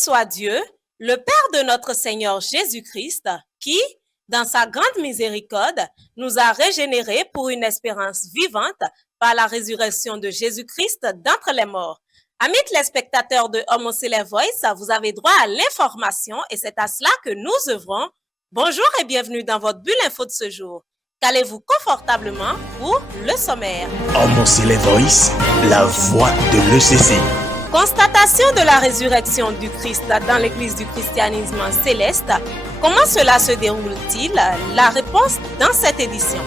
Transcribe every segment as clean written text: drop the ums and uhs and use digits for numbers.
soit Dieu, le Père de notre Seigneur Jésus-Christ, qui, dans sa grande miséricorde, nous a régénérés pour une espérance vivante par la résurrection de Jésus-Christ d'entre les morts. Amis téléspectateurs de Homo Cele Voice, vous avez droit à l'information et c'est à cela que nous œuvrons. Bonjour et bienvenue dans votre bulle info de ce jour. Calez-vous confortablement pour le sommaire. Homo Cele Voice, la voix de l'ECC. Constatation de la résurrection du Christ dans l'église du christianisme céleste. Comment cela se déroule-t-il? La réponse dans cette édition.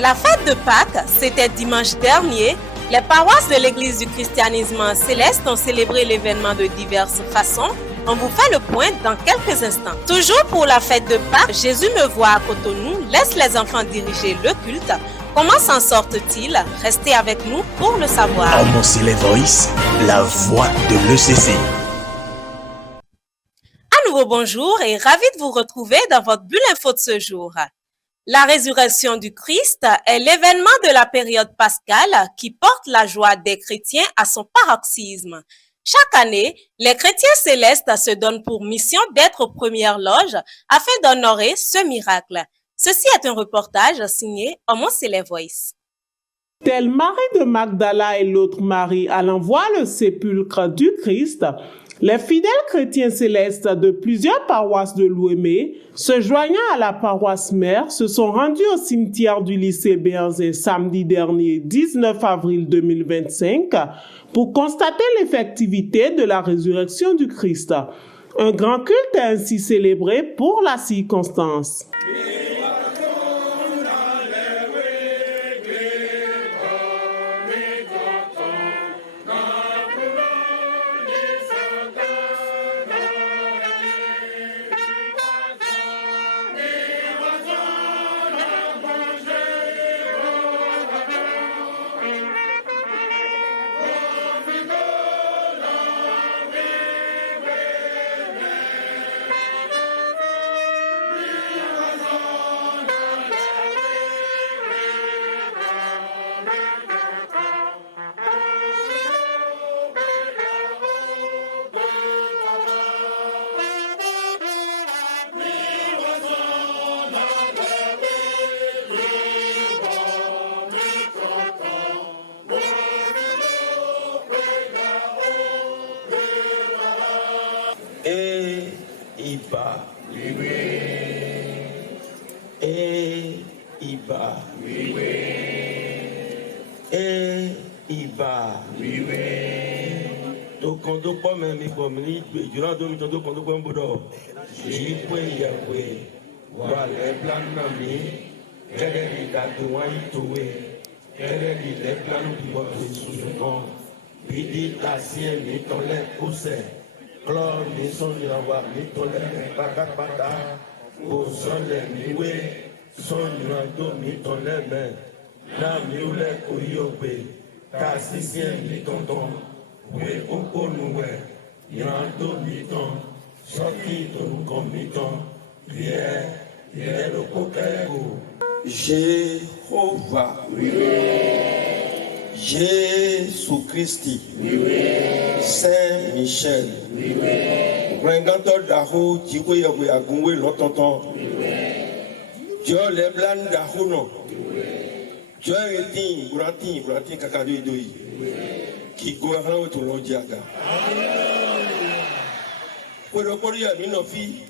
La fête de Pâques, c'était dimanche dernier. Les paroisses de l'église du christianisme céleste ont célébré l'événement de diverses façons. On vous fait le point dans quelques instants. Toujours pour la fête de Pâques, Jésus me voit à Cotonou, laisse les enfants diriger le culte. Comment s'en sortent-ils? Restez avec nous pour le savoir. Homo Cele Voice, la voix de l'ECC. À nouveau bonjour et ravi de vous retrouver dans votre bulle info de ce jour. La résurrection du Christ est l'événement de la période pascale qui porte la joie des chrétiens à son paroxysme. Chaque année, les chrétiens célestes se donnent pour mission d'être aux premières loges afin d'honorer ce miracle. Ceci est un reportage signé Homo Cele Voice. Telle Marie de Magdala et l'autre Marie allant voir le sépulcre du Christ, les fidèles chrétiens célestes de plusieurs paroisses de l'Ouémé, se joignant à la paroisse mère, se sont rendus au cimetière du lycée Béanzin samedi dernier 19 avril 2025 pour constater l'effectivité de la résurrection du Christ. Un grand culte est ainsi célébré pour la circonstance. Iba. Iba. Iba. Tokondo pome mi pomni jura do mi tondo kondo pom bodo. Jipwe yawe. Wale plan na mi. Kede di da do wan towe. Kede di le plan di mo susuko. Bidi tasien mi tole kuse. Clore mi sonyawa mi tole pakapata. O sonle mi we. Sonyando mi tole me. Na mi ule kuyobe. Kasisien mi tonton. We okonuwe. Yando mi ton. Soki torukon mi ton. Prière le kokego. Jéhovah. Jésus-Christ. Saint Michel. Renganto daho tiwe yawe agunwe lotonton. Dieu les blancs dahono. Dieu etin buratin kakado idoi. Qui gouverne tout le diaga. Pour le Coria minofi.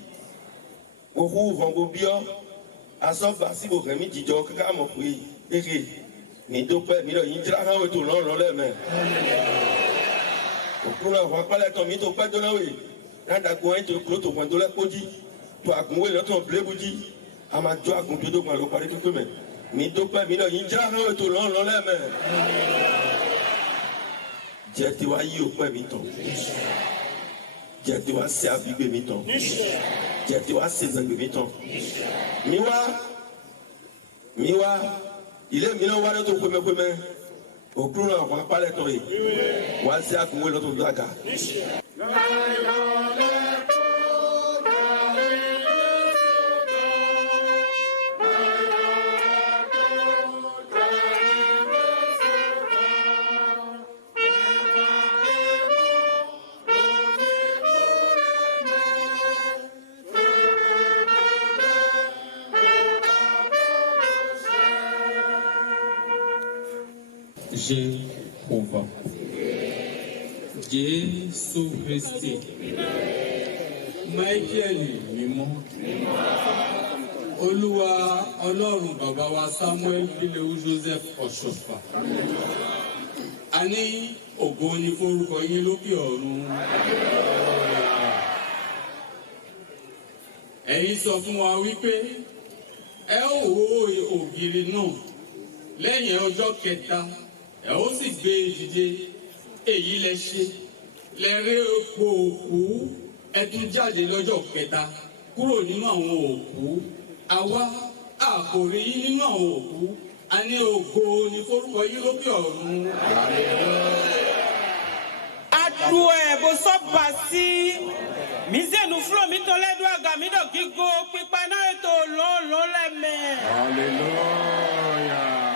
Ohu vangobio. Asoba si vous remis dijo kaka mo fui. Ere. Mi dope mi lo yinjira han tout le main. Okura wa pala to mi to pa do na we. Nada go en to klo to wan do le koji. To agun we lo to ble buji. Ama jo agun to do gba lo pare pe me. Mi dope mi lo yinjira han tout le main. Dieu te wa yi o pe mi ton. Dieu te wa se avigbe mi ton. Dieu te wa se zangbe mi ton. Miwa. Il est million de ton premier. Au plus on va pas les toyer. Voici à couper l'autre draga. Jéhovah. Jésù Kristi. Michael mímọ́. Olúwa Ọlọ́run bàbá wa Samuel Bíléu Joseph Ọ̀ṣọ́fà. A ní ògo ni forúkọ yín lókè ọ̀run. Ẹ̀yin sọ fún wa wípé ẹ ó wó ògiri náà lẹ́yìn ọjọ́ kẹta ẹ ó sì gbé e dìde. Èyí lẹ ṣe lẹ rí epo òkú ẹ tún jáde lọ́jọ́ kẹta kúrò nínú àwọn òkú. Àwa àkòrí yín nínú àwọn òkú. A ní ògo ni forúkọ yín lókè ọ̀run. Adúẹ̀ bó sọ́ba sí mísèlú fúlọ̀ mi tó lẹ́dún àgà mi dọ̀ gígó pípa náà ètò lọ́ọ̀lọ́ lẹ́mẹ̀.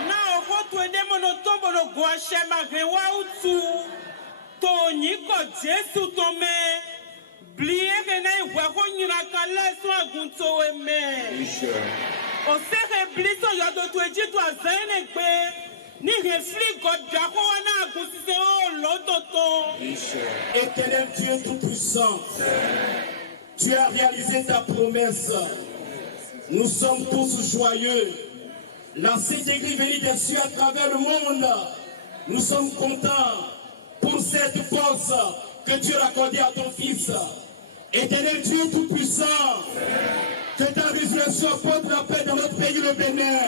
Náà òkú tó ẹdẹ mọ́nà tó bọ̀dọ̀ gùn aṣẹ màgbé wá ó tu tó yín kọ̀ Jésù tó mẹ́. Blié que n'a eu quoi qu'on y a calé soit gunto eme. O se rebliso yo do tu Egypte a zene pe ni refli God jako wana agusise o lototo. Éternel Dieu tout-puissant, tu as réalisé ta promesse. Nous sommes tous joyeux. La Sainte Église bénie des cieux à travers le monde. Nous sommes contents pour cette force que tu as accordée à ton Fils. Éternel Dieu tout-puissant, que ta résurrection porte la paix dans notre pays, le Bénin.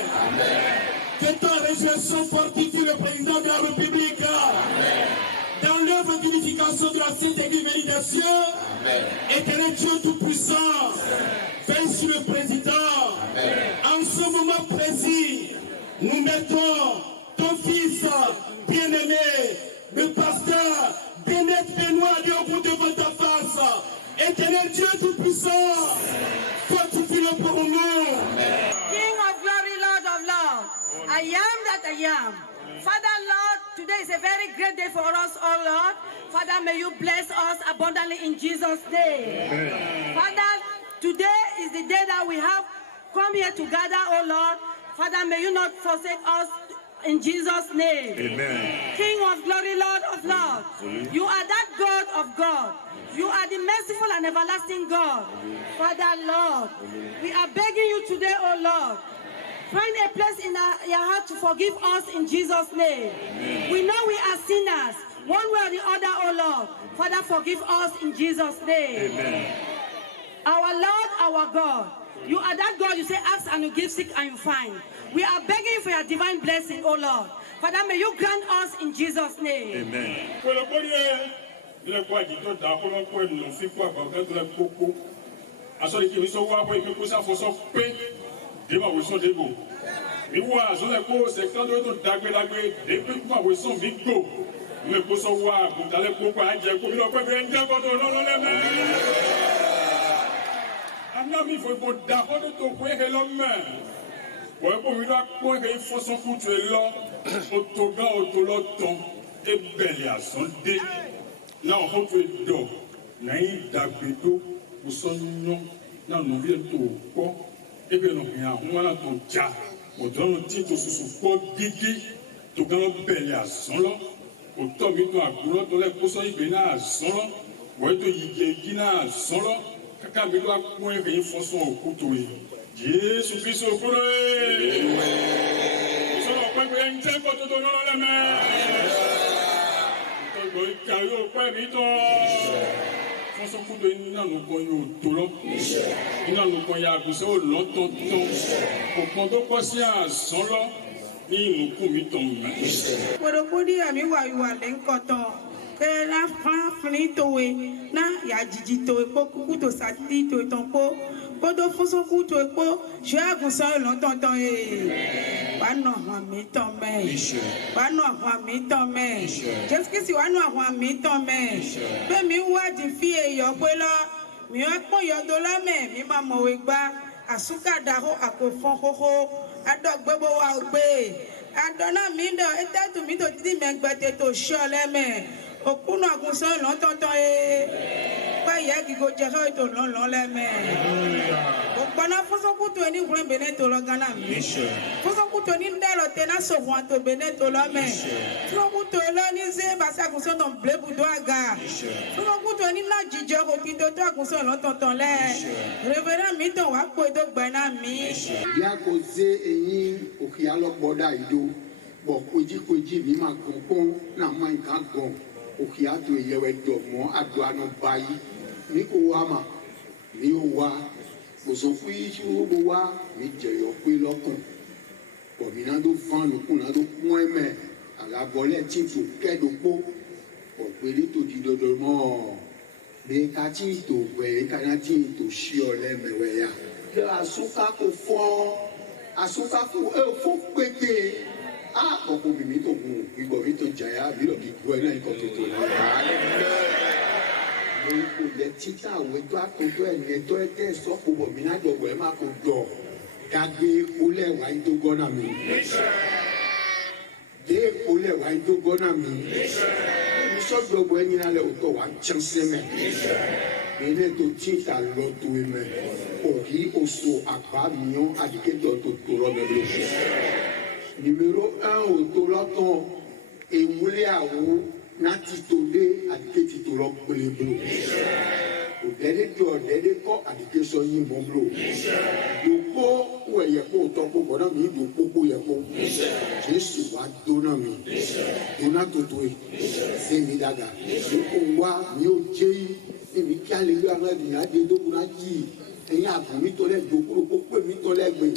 Que ta résurrection fortifie le président de la République. Dans l'œuvre d'unification de la Sainte Église bénie des cieux. Éternel Dieu tout-puissant, veille sur le président. En ce moment précis, nous mettons ton Fils bien-aimé, le pasteur Bennett Benoît, au bout devant ta face. Éternel Dieu tout-puissant, fortifie-le pour nous. King of glory, Lord of love, I am that I am. Father, Lord, today is a very great day for us, oh Lord. Father, may you bless us abundantly in Jesus' name. Father, today is the day that we have come here together, oh Lord. Father, may you not forsake us in Jesus' name. Amen. King of glory, Lord of love, you are that God of God. You are the merciful and everlasting God. Father, Lord, we are begging you today, oh Lord, find a place in your heart to forgive us in Jesus' name. We know we are sinners, one way or the other, oh Lord. Father, forgive us in Jesus' name. Our Lord, our God, you are that God, you say, ask and you give, seek and you find. We are begging for your divine blessing, oh Lord. Father, may you grant us in Jesus' name. Amen. Le quoi dit tout d'accord on peut nous faire quoi quand on a beaucoup à ce qui sont quoi pour que ça faut ça paix des ma sont des beaux mais ouais je les quoi c'est quand on tout d'accord depuis quoi vous sont vigo mais pour ça ouais vous allez pourquoi dire comme il a pas bien quand on non les mains un ami faut pour d'accord de tout quoi que l'homme ouais pour il a quoi qu'il faut son coup tu es là autogan autoloton et belle à son dé. Now, how to do? Nai Davido, who son young, now no real to go. Even on here, one to ja, or don't teach us to support Gigi to go belly as solo, or Tommy to a good to let Poso Ibina solo, where to Yigina solo, Kakabila point for so put away. Yes, you be so good. So, when we enter to the man. Caillou pẹ́ mi tán. Wọ́n sọ fún mi nínú àlùkò yóò tó lọ. Nínú àlùkò yà àgùsẹ́ ò lọ tọ̀tọ̀. Òpó tó kọ́ sí àsán lọ ní ìmùkù mi tàn mí. Kòròkòdì àmì wàyíwà lẹ́ ń kọ̀tọ̀. Kẹ́rẹ́ náà fúnni tòwe náà yà jìjì tòwe kó kúkú tó sàtìlì tòwe tán kó. Kódó fúnsókú tòwe kó ṣé àgùsẹ́ ò lọ tọ̀tọ̀ wanu àwọn mi tán mẹ́ wanu àwọn mi tán mẹ́ Jésù Kristi wanu àwọn mi tán mẹ́ pé mi wádìí fi èèyàn pé lọ mi wá pọ̀ yọ̀dọ̀ lọ́mẹ̀ mi máa mọ̀wé gbá àsúkàdàrú àkófọ́n kókó adọ́gbẹ́bọ̀ wa gbé adọ́nà mi dọ̀ ètẹ́tù mi tó títí mẹ́gbẹ́tẹ̀ tó ṣọ́ lẹ́mẹ̀ òkúnà àgùnsán ìlọ́tọ̀ọ̀tọ̀ Pourquoi il y a qui go gérer ton long les mains? Pourquoi na façon pour toi ni vous benet to lo gana mi? Façon pour toi ni ndelo tena so wan to benet to lo main. Façon pour toi lo ni ze basa ko so don blé bu do aga. Façon pour toi ni na jijo ko ti do to ko so lo tonton le. Révérend mi ton wa ko do gba na mi. Bien causé eyin okia lo boda ido. Bon koji mi ma kon na ma nkan gon. Okia to yewe do mo ado ano bayi. Ni ko wa ma. Ni o wa. Mo so fu yi wo wa mi je yo pe lokun. Bo mi na do fan no kun na do kun eme. Ala bole tin to kedo po. Bo pe ri to di dodo mo. Be ka tin to we ka na tin to shi ole mewe ya. Asuka ko fo. Asuka ko fo pete. Ah, ọkọ mi tó gun ìgbọ̀ mi tó jàyà mi lọ kí gbọ́ ẹ náà ikọ̀ tó tó lọ. Mo kò lẹ títà àwọn ètò àtúntò ẹ̀ ní ẹ̀tọ́ ẹ̀tẹ́ sọ́kò bọ̀ mí náà dọ̀gbọ̀ ẹ̀ má kò dọ̀ dàgbé olẹ̀ wáyé tó gọ́nà mi. Dé olẹ̀ wáyé tó gọ́nà mi. Mi sọ́dọ̀gbọ̀ ẹ̀ nyina lẹ̀ òtọ̀ wá jẹun sẹ́mẹ̀. Mi ní ètò títà lọ tó ẹ mẹ́. Òkì oṣù àgbà mìíràn àdìgẹ́tọ̀ tó tó lọ mẹ́rin. Numéro 1 au toloton et moulé à vous nati tolé adike titolo bleblo. Au dernier tour dernier ko adike soyi momblo. Doko ou yeko toko bona mi doko ko yeko. Jésus va dona mi. Dona totoe. Semidaga. Doko wa mi o jei mi kale lu ara mi ade do kuna ji. Eyin agun mi tole doko ko pe mi tole gbe.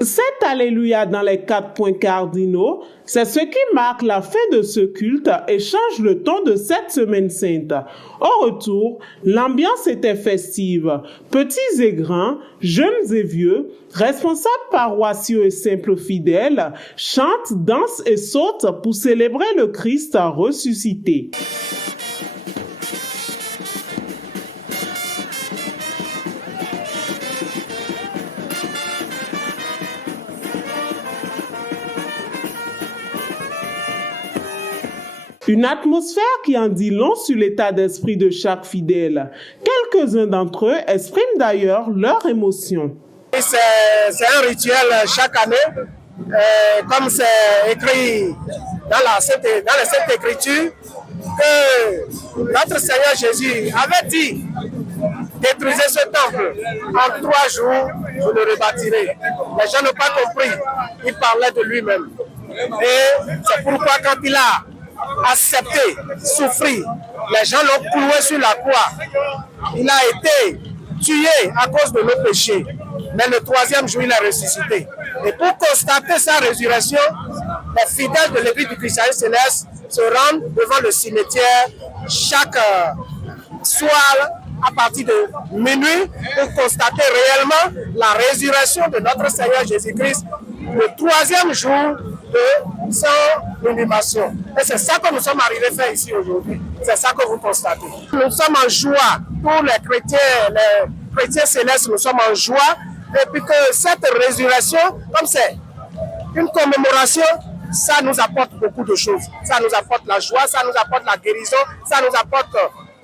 Cet Alléluia dans les 4 points cardinaux, c'est ce qui marque la fin de ce culte et change le ton de cette semaine sainte. Au retour, l'ambiance était festive. Petits et grands, jeunes et vieux, responsables paroissiaux et simples fidèles, chantent, dansent et sautent pour célébrer le Christ ressuscité. Une atmosphère qui en dit long sur l'état d'esprit de chaque fidèle. Quelques-uns d'entre eux expriment d'ailleurs leurs émotions. C'est un rituel chaque année, comme c'est écrit dans les Saintes Écritures, que notre Seigneur Jésus avait dit: détruisez ce temple, en 3 jours, je le rebâtirai. Les gens n'ont pas compris, il parlait de lui-même. Et c'est pourquoi quand il a accepté, souffrir, les gens l'ont cloué sur la croix. Il a été tué à cause de nos péchés. Mais le 3e jour, il est ressuscité. Et pour constater sa résurrection, les fidèles de l'église du christianisme céleste se rendent devant le cimetière chaque soir à partir de minuit pour constater réellement la résurrection de notre Seigneur Jésus-Christ le 3e jour de son inhumation. Et c'est ça que nous sommes arrivés faire ici aujourd'hui. C'est ça que vous constatez. Nous sommes en joie. Pour les chrétiens célestes, nous sommes en joie. Et puis que cette résurrection, comme c'est une commémoration, ça nous apporte beaucoup de choses. Ça nous apporte la joie, ça nous apporte la guérison, ça nous apporte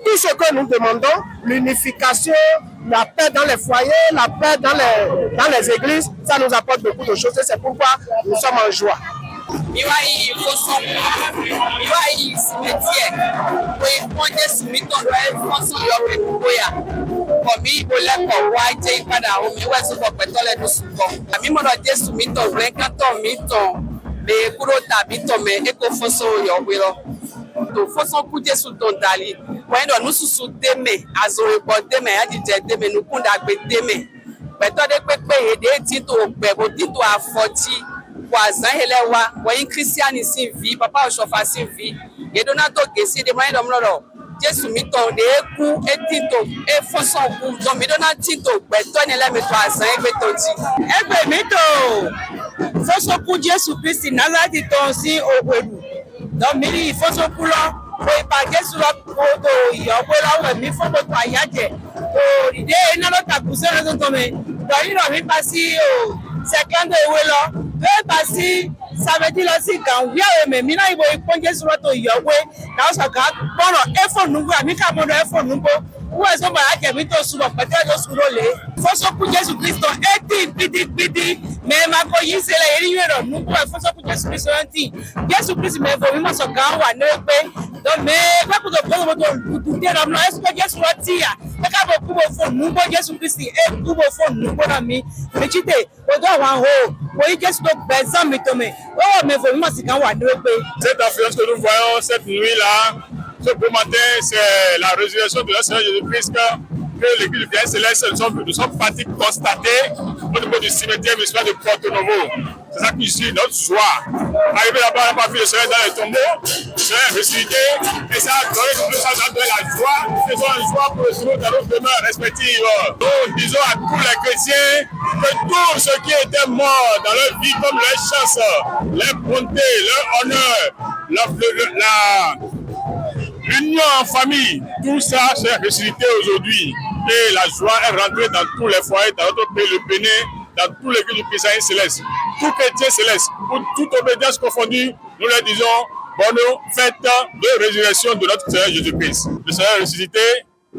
tout ce que nous demandons, l'unification, la paix dans les foyers, la paix dans les églises, ça nous apporte beaucoup de choses et c'est pourquoi nous sommes en joie. To foson ku Jesu ton dali when do nususu deme azore bo deme ajije deme nukunda gbe deme beto de pepe ede ti to gbego ti to afoti wazan helewa when christianism vi papa osofa sin vi edona to gesi de mind omloro Jesu mi ton de ku eti to e foson ku do mi dona ti to beto ni le mi to azan egbe to ti egbe mi to foson ku Jesu Christ Nazareth ton si ogbedu donc miri foso kulo ko ipage suro to iyowo lawo mi fo to ayaje o ide ina lo takuse lo to me do iro mi pasi o second ewe lo e pasi samedi lọ sí gan wia we me mi na ibo iponje suro to yowe na so ga gboro efo nugo ami ka bodo efo nugo wo so ba ake mi to subo pete to suro le foso ku Jesu Kristo eti bidi me ma ko yin se le ri yero nugo foso ku Jesu Kristo enti Jesu Kristo me vo mi mo so gan wa ne pe do me pa ku to bo to de na no eso Jesu atia e ka bo ku bo fo nugo Jesu Kristo e ku bo fo nugo na mi chite odo wa ho wo Jesu to bezan mi to me oh me vo mi mo si gan wa ne pe cette affluence que nous voyons cette nuit là. Ce beau matin, c'est la résurrection de notre Seigneur Jésus-Christ que l'église du Bien Céleste, nous sommes partis constater au niveau du cimetière municipal de Porto-Novo. C'est ça qui suit notre joie. Arrivé là-bas, on n'a pas vu le Seigneur dans les tombeaux, le Seigneur est ressuscité, et ça a donné la joie. Faisons une joie pour nous dans nos demeures respectives. Nous disons à tous les chrétiens que tous ceux qui étaient morts dans leur vie, comme leur chance, leur bonté, leur honneur, l'union en famille, tout ça s'est ressuscité aujourd'hui. Et la joie est rentrée dans tous les foyers, dans notre pays, le Bénin, dans tous les lieux du Christianisme céleste. Tout chrétien céleste, pour toute obédience confondue, nous leur disons bonne fête de résurrection de notre Seigneur Jésus-Christ. Le Seigneur est ressuscité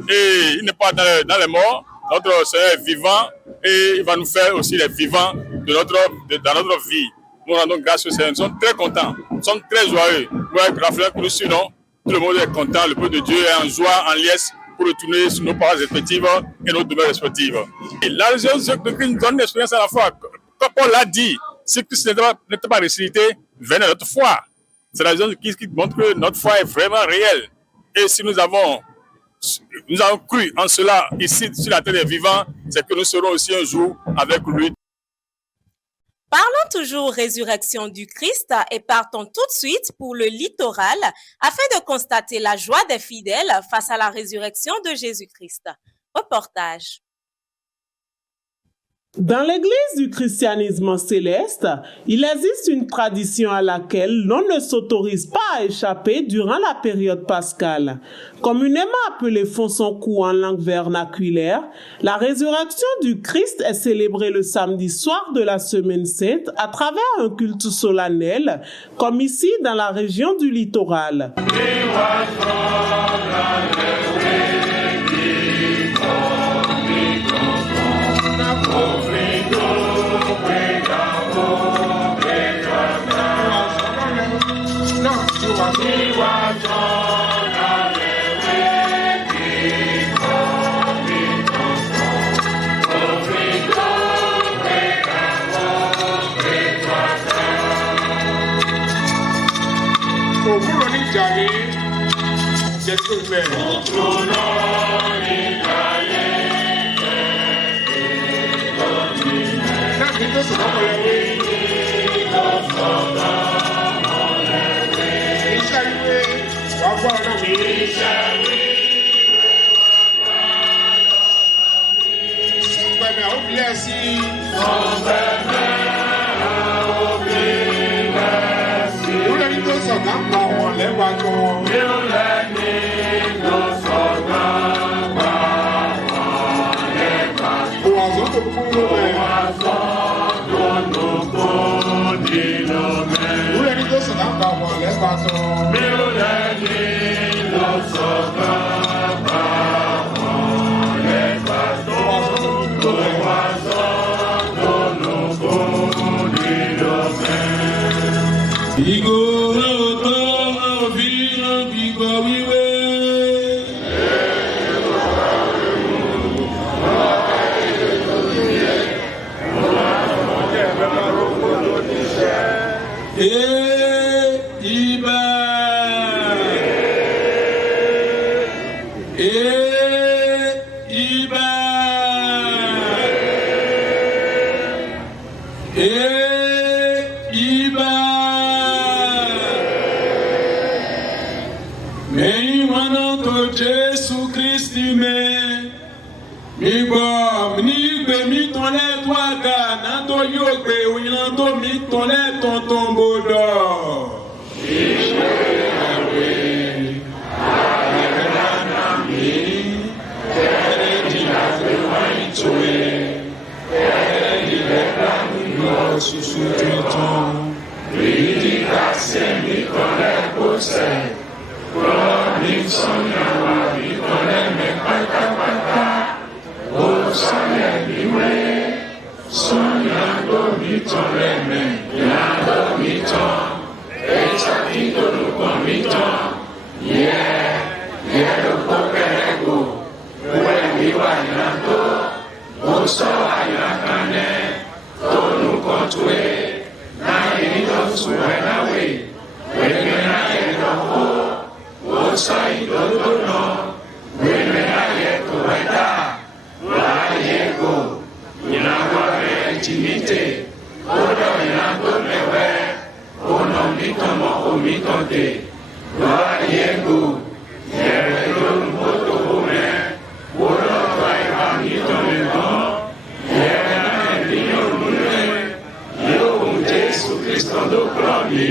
et il n'est pas dans les morts. Notre Seigneur est vivant et il va nous faire aussi les vivants dans notre vie. Nous rendons grâce au Seigneur. Nous sommes très contents, nous sommes très joyeux. Nous, avec Raphaël, que nous suivons, tout le monde est content, le peuple de Dieu est en joie, en liesse pour retourner sur nos paroles respectives et nos demeures respectives. Et la résurrection de Christ nous donne une expérience à la foi. Comme Paul l'a dit, si Christ n'était pas ressuscité, venez notre foi. C'est la résurrection de Christ qui montre que notre foi est vraiment réelle. Et si nous avons cru en cela ici sur la terre des vivants, c'est que nous serons aussi un jour avec lui. Parlons toujours résurrection du Christ et partons tout de suite pour le littoral afin de constater la joie des fidèles face à la résurrection de Jésus-Christ. Reportage. Dans l'église du christianisme céleste, il existe une tradition à laquelle l'on ne s'autorise pas à échapper durant la période pascale. Communément appelée Fonsoncou en langue vernaculaire, la résurrection du Christ est célébrée le samedi soir de la Semaine Sainte à travers un culte solennel, comme ici dans la région du littoral. Susu wa ìrántó ó sọ àyàkánlẹ̀ tó nù kọ́tùwé náà ìdọ̀tún ẹ̀ náwé wẹ́gbẹ́ náà yẹ lọ́wọ́ ó sọ ìdòdó náà wẹ́gbẹ́ náà yẹ tó ẹ̀ dá wàá yẹ kó ìrànwọ́ rẹ̀ jìnnìtè ó dọ̀ ìrànwọ́ mẹ́wẹ́ ó nà mí tọmọ omi tán dé wàá yẹ kó yẹrẹ lórí mọ́tò mẹ́ ó lọ́ọ́ ìhà mi tán mi gan yẹrẹ náà ní òmùlẹ̀ yóò mú Jésù Kristo tó kọ́ mi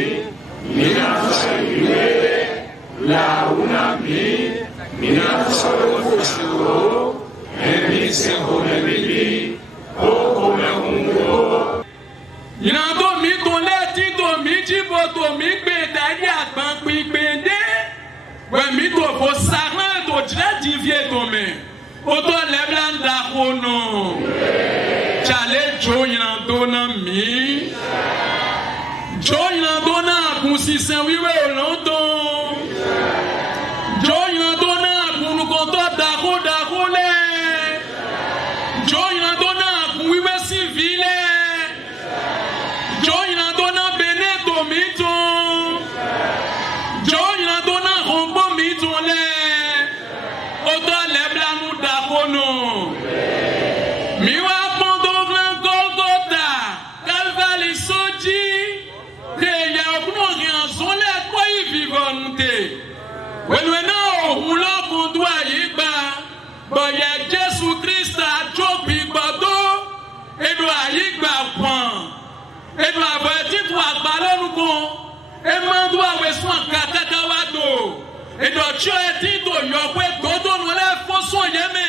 mina sọ ìwé làwùnà mina sọ òṣùwò ẹ̀mí sẹ́kọ̀ọ́ ẹ̀mí bí ó kọ́ mẹ́kùn wò. ìrìnàjò mi tó létí tó mi jíbo tó mi gbé dáyé àgbọn pínpín dé wẹ̀mí tó fò sàrán tó jẹ́ dìvié tó mẹ́ o tó lẹ́bíà ń dàkó nù jalè jó ìrìnàjò náà mi jó ìrìnàjò náà kún sísẹ wíwé òlòdó jó ìrìnàjò náà kún kó tó dàkó lẹ̀ jó ìrìnàjò náà kún wíwé sífìlẹ̀. Joina dona beneto mito. Joina dona rombo mito le. Oto lebla nu da kono. Miwa pondo gran Golgotha. Calvali soji. Que ya okuno rien son le quoi y vivante. Wenwena ohulo kondwa yiba. Boye Jésus Christ a jobi gbado. Edo ayigba pon. Et nous avons dit toi ballon nous et mandou avec soin kakatawato et donc tu as dit toi yokwe dodo nous les fosso yeme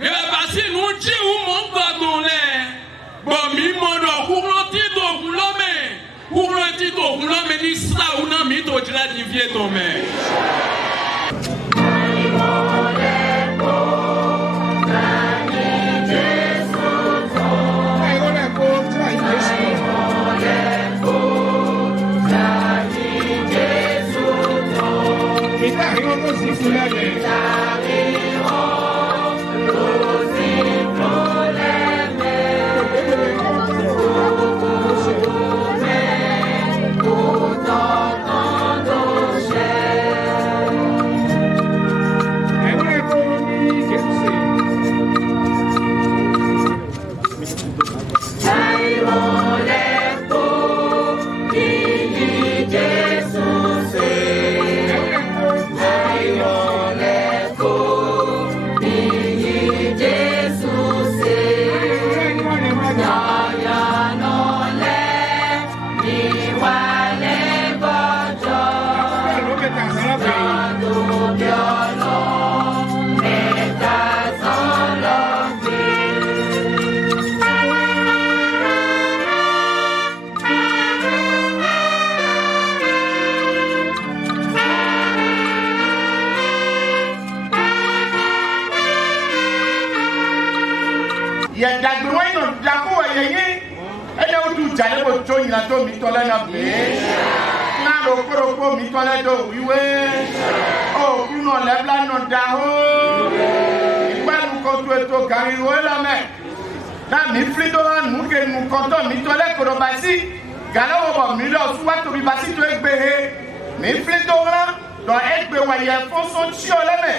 et parce que nous dit où mon pardon les bon mi mondo kulo tito kulo me ni sa una mi to dira divie to me. Jale bo join na to mi tole na be na ro koro mi tole do wiwe o kuno lebla no da ho igbalu ko to eto gari wo la me na mi flido nu ke nu ko to mi tole koro basi galo bo mi lo suwa to bi basi to egbe he mi flido la do egbe wa ye fonso ti o le me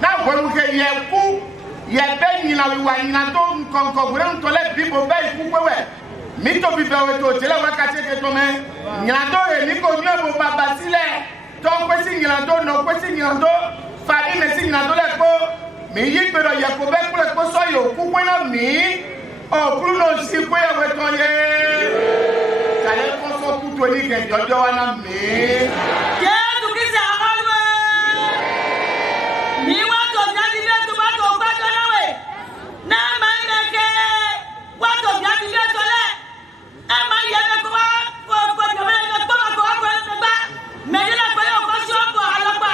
na wo mu ke ye ku ye be ni na wi wa ni na to nkan ko gure ntole bibo be iku pewe mito bibewe to tele wakati ke to me nyando e ni ko nyu bo baba sile to kwesi nyando no kwesi nyando fadi me si nyando le ko mi yi pero yakobe kule ko so yo ku kwe na mi o kru no si kwe we to ye tale ko so ku to ni ke jojo wa na mi ke tu ki sa alwe mi wa to jadi le to ba to gba to na we na ma na ke wa to jadi le to le ama yele ko wa ko ko me ko ko ko ko ba me le ko yo ko so bo alopa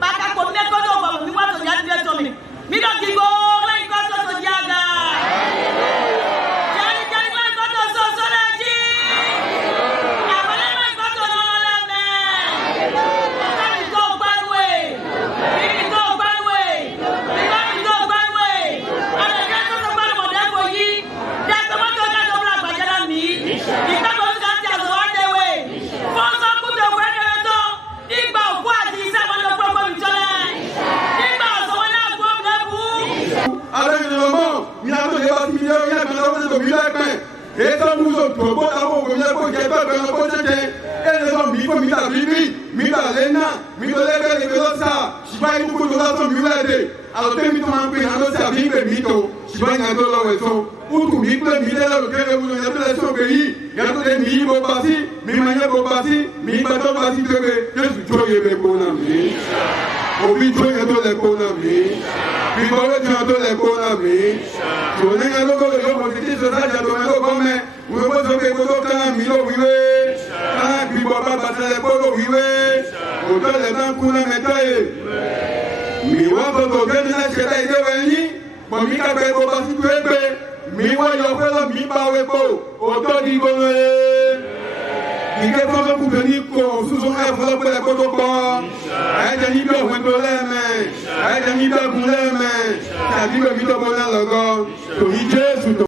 ba ka ko me ko do bo mi wa to jadi le to mi do ki go le ko to jaga jadi ko to so so la ji abale ma ko to no la me Et ça nous a trop bon d'avoir comme ça pour qu'il y ait pas de projet. Et les hommes, il faut mis la Bible, mis la Lena, mis le level de ça. Je vais beaucoup de la somme muette. Alors, tu mis ton empire dans sa Bible, mito. Je vais y dans la raison. Ou tout Bible, mis là, le cœur, vous avez son pays. Il y a tous les mi beau parti, mi manière beau parti, mi bateau parti de je suis trop yébe bon ami. Au bitou, il y a tous les bons amis. Puis, il y a tous les bons amis. Si on est un logo de l'homme, on dit que ça, il y a tous les bons amis. Vous ne pouvez pas faire un milo, oui, oui. Puis, papa, passer les polos, oui, oui. Autant les dents, qu'on a métaillé. Miwa, votre organisation, c'est la idée de venir. Bon, mi kapé, bon, parce que tu es bé. Miwa, il y a fait le mi par le pot. Autant d'y bonner. Il y a des gens qui venir sous son air, pour les protocoles. Il y a des gens qui ont les mains. Il y a des gens qui ont les mains. Il y a des gens qui ont les mains. Il y a des gens qui ont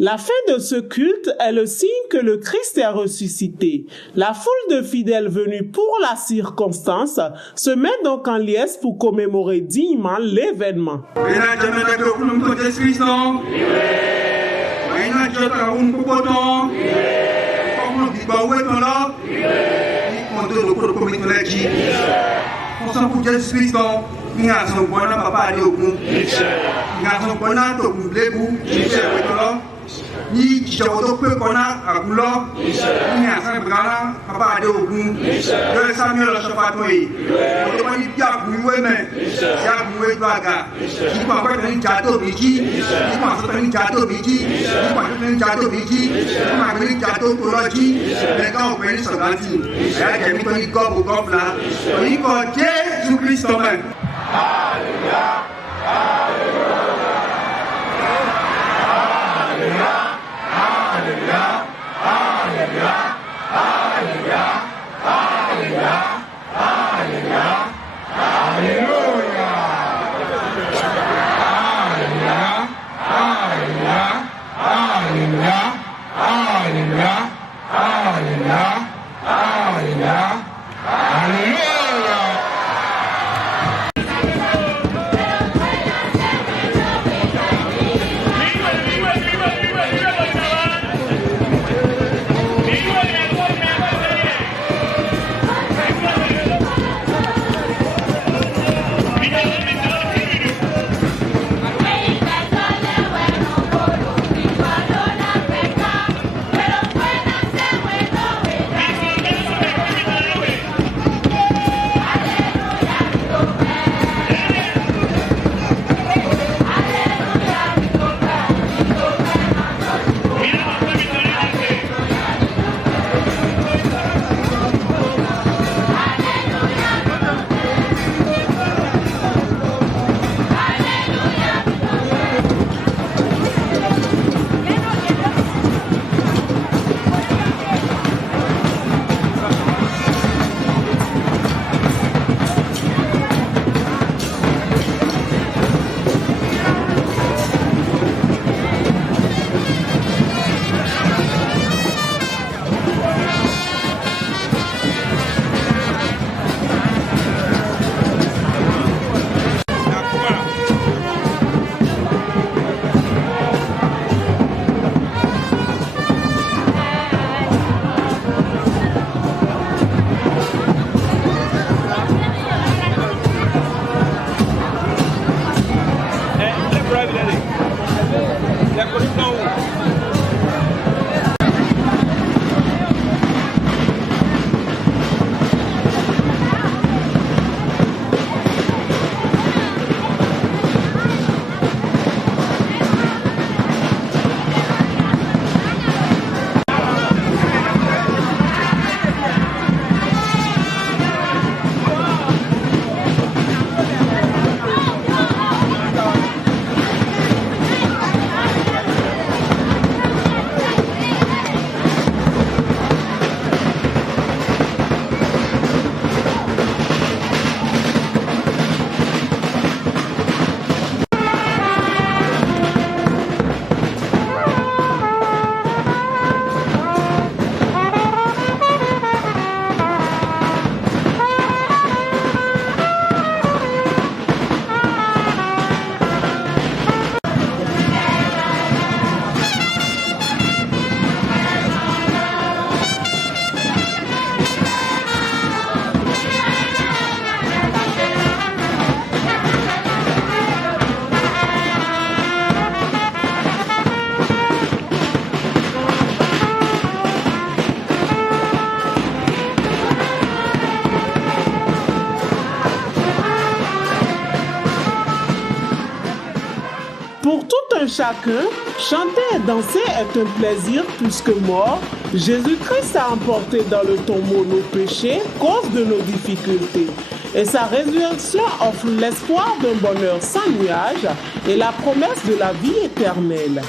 La fin de ce culte est le signe que le Christ est ressuscité. La foule de fidèles venus pour la circonstance se met donc en liesse pour commémorer dignement l'événement. Ni jawoto pe kona akulo ni asan brana papa de ogun le Samuel Sofato yi o to ni bia kuwe me ya kuwe dwaga ki pa pa ni jato biji ki pa so ni jato biji ki pa ni jato biji ki ma ni jato toloji le ka o pe ni sogati ya je mi to ni go bla ni ko Jésus Christ me hallelujah hallelujah Pour tout un chacun, chanter et danser est un plaisir plus que mort. Jésus-Christ a emporté dans le tombeau nos péchés, cause de nos difficultés. Et sa résurrection offre l'espoir d'un bonheur sans nuage et la promesse de la vie éternelle.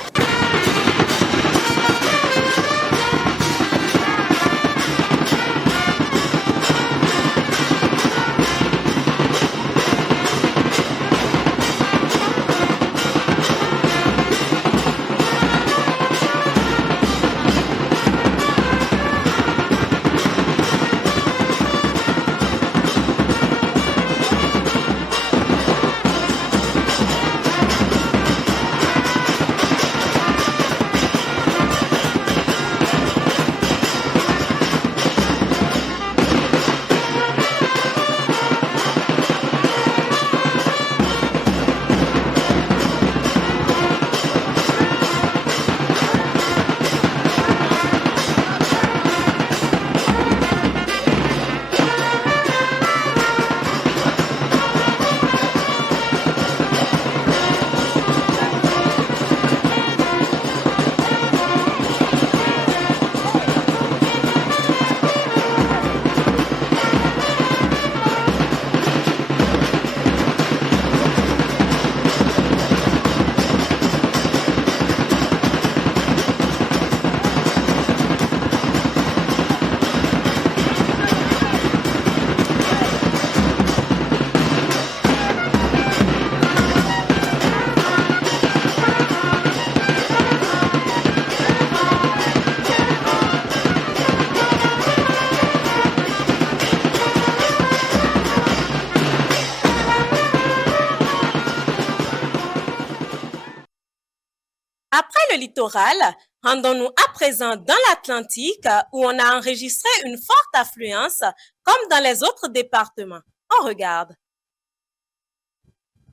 Après le littoral, rendons-nous à présent dans l'Atlantique où on a enregistré une forte affluence comme dans les autres départements. On regarde.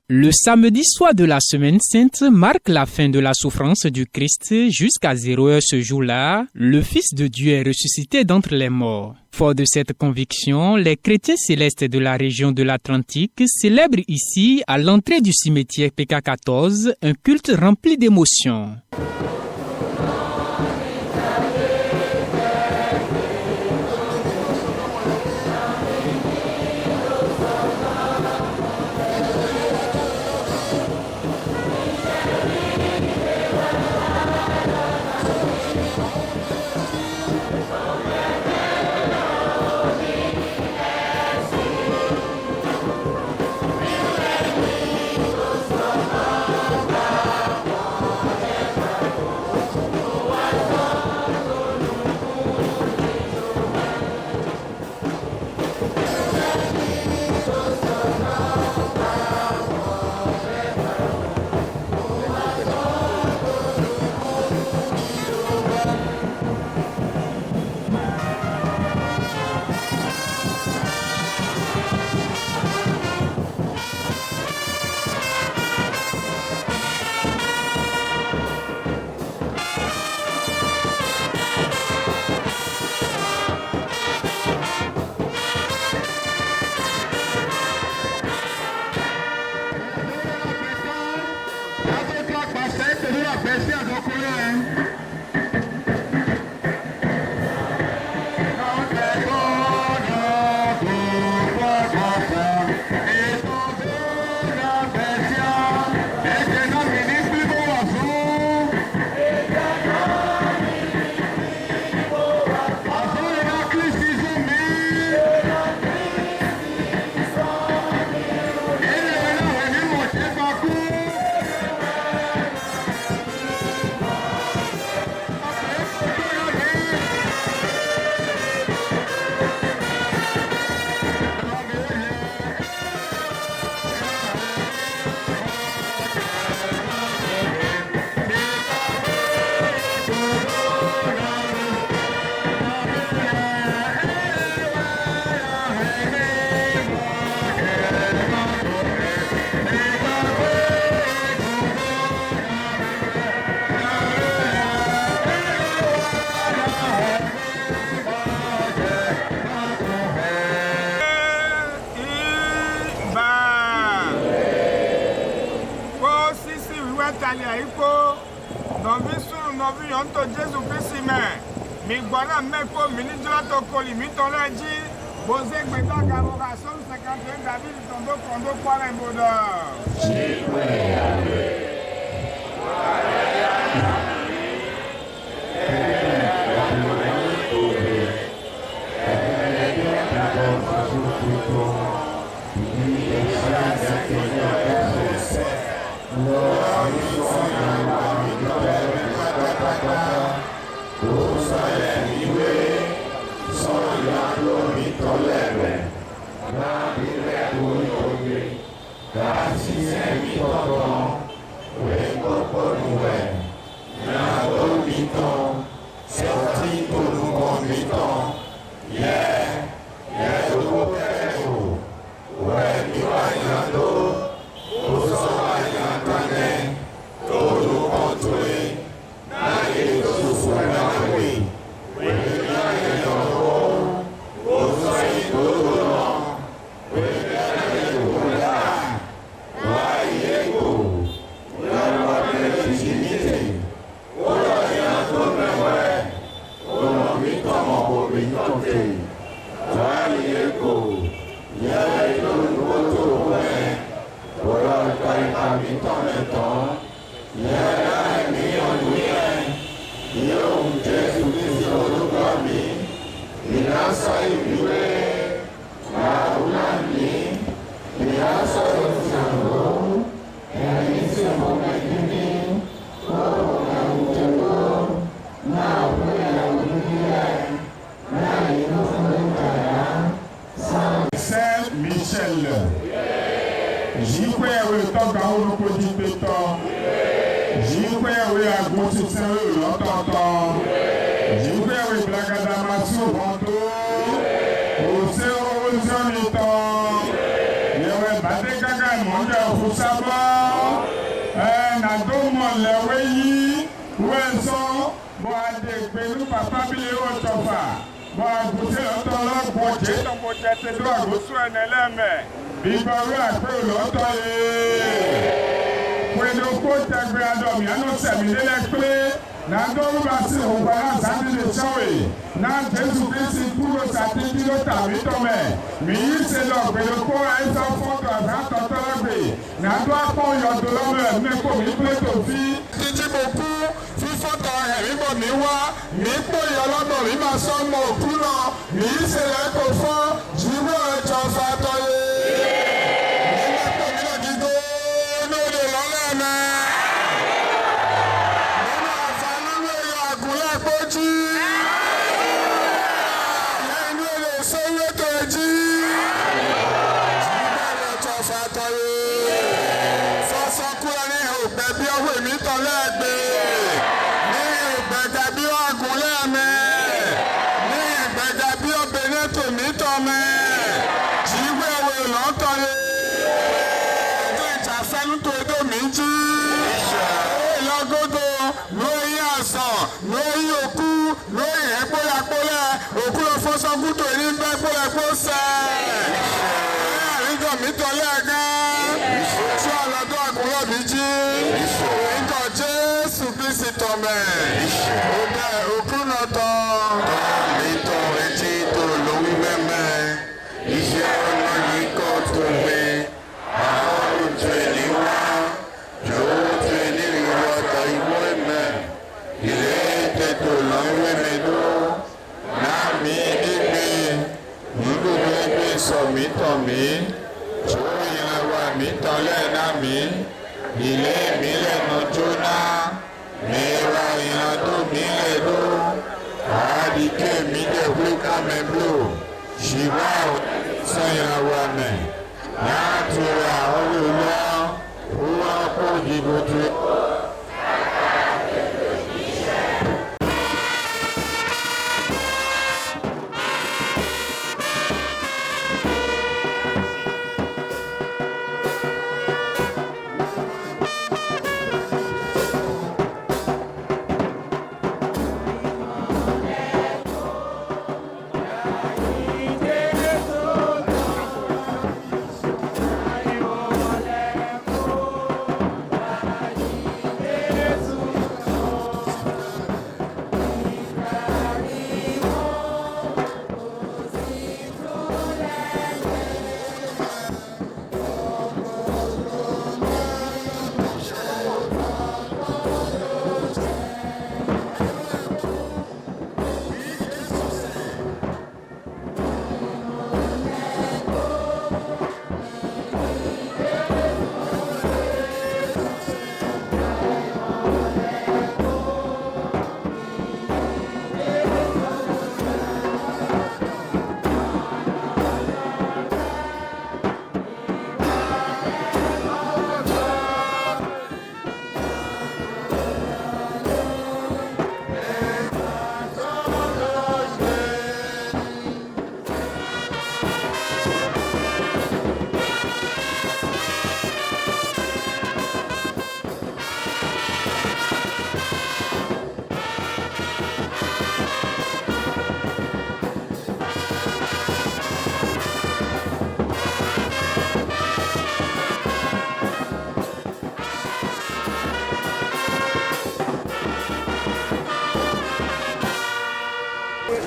Le samedi soir de la Semaine Sainte marque la fin de la souffrance du Christ. Jusqu'à 0 heure ce jour-là, le Fils de Dieu est ressuscité d'entre les morts. Fort de cette conviction, les chrétiens célestes de la région de l'Atlantique célèbrent ici, à l'entrée du cimetière PK14, un culte rempli d'émotions. tali aiko novi sunu novi yonto Jésus Christ me mi gbona meko mi ni jula to koli mi to leji boze gbeta gabo ka som 51 David tondo kondo kwara bodo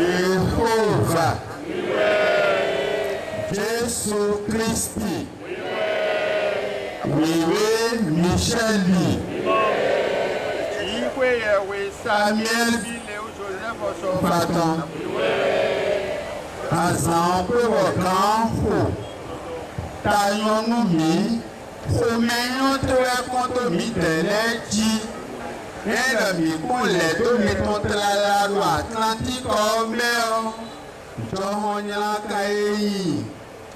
Jehovah. Jésus Christi. Wiwe Micheli. Samuel Fatan. Azan Pewokan Ho. Tayon mi. Omeyon tewe konto mi teleji. Enemi kon le do mi ton tralalo Atlantique omeo. Johon yanka eyi.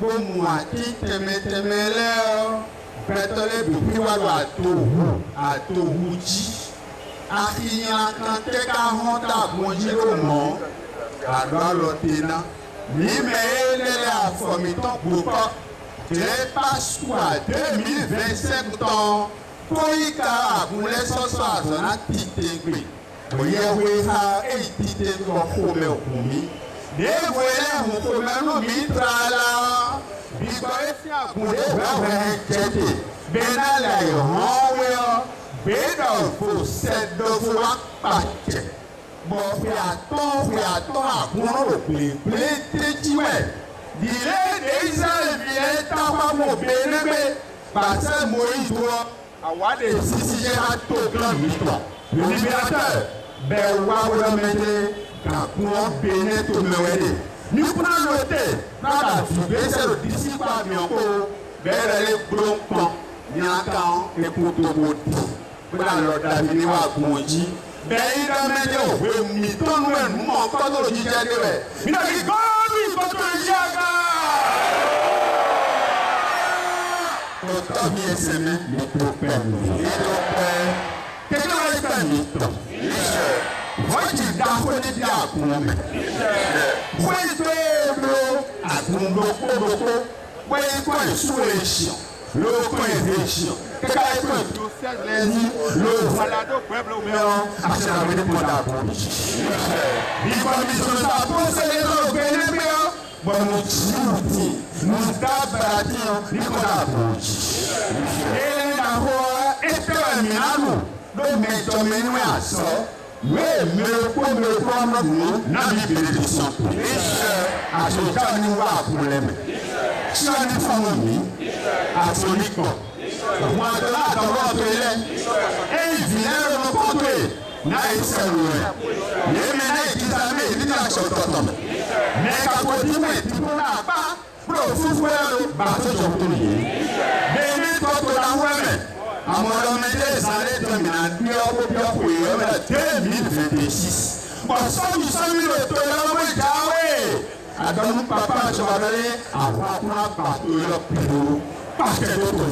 Bomu ati temetemele. Petole bupi walo atohu ji. Akiyan kan teka honta bonjiro mo. Adwa lotena. Mi me elele afomiton groupe. De Pasqua 2025 ans. Koika abunle soso azona titegbe. Oye weha eitite kokome okumi. Devole mukome no mitrala. Bigo efi abunle wewe jete. Benala yohanwe yo. Beda fo sedo fo akpache. Bo fi aton abunle okule tejiwe. Dile de Israël vient tafa mo benebe. Parce Moïse awade sisi je a to grand victoire. Le libérateur, bewa wala mede kakun bene to mewede. Ni kuna note, nada fube se lo disi pa mi onko. Bere le blonpon, ni akan e kuto boti. Kuna lo davini wa kunji. Beyi da mede o we mi ton wen mo ko to jije dewe. Mi na ki God is for to jaga. Tọ́bi ẹsẹ̀ mi tó pẹ́ mi. Ìlú pẹ́. Kékeré wáyé pẹ́ mi tọ̀. Wọ́n ti da fúnni bí àkùn mi. Wọ́n tó lo àkùn lókólókó. Wọ́n kọ́ ìṣú èsì. Lóko èsì. Kékeré kọ́ ìṣú sẹ́lẹ̀ni. Lóko aládó pẹ́ẹ́bù mẹ́rán. Àṣẹ àwọn ènìyàn dà bọ̀. Ìfọ̀mí sọ̀tà fún sẹ́lẹ̀ náà gbé nígbẹ́ ọ́. Bọ̀mù jìnnì. Mudabrati Nicola Bucci. Ele na rua, esse é minado. Do meio menino é só. Meu povo, na minha benedição. A gente já não vai problema. Se a gente fala em mim, a Sonico. Uma de lá da volta ele. Ele vieram no ponto ele. Na esse é o ele nem diz a mim, ele não achou total. Nega continua, tipo na pá. Pro fufu ero bato jokuni. Beni toto la weme. Amoro mede zare domina dio kopio kuyo me 2026. Bosomi somi lo to la we jawe. Adonu papa chobale awa kuna bato yo pido. Pake toto.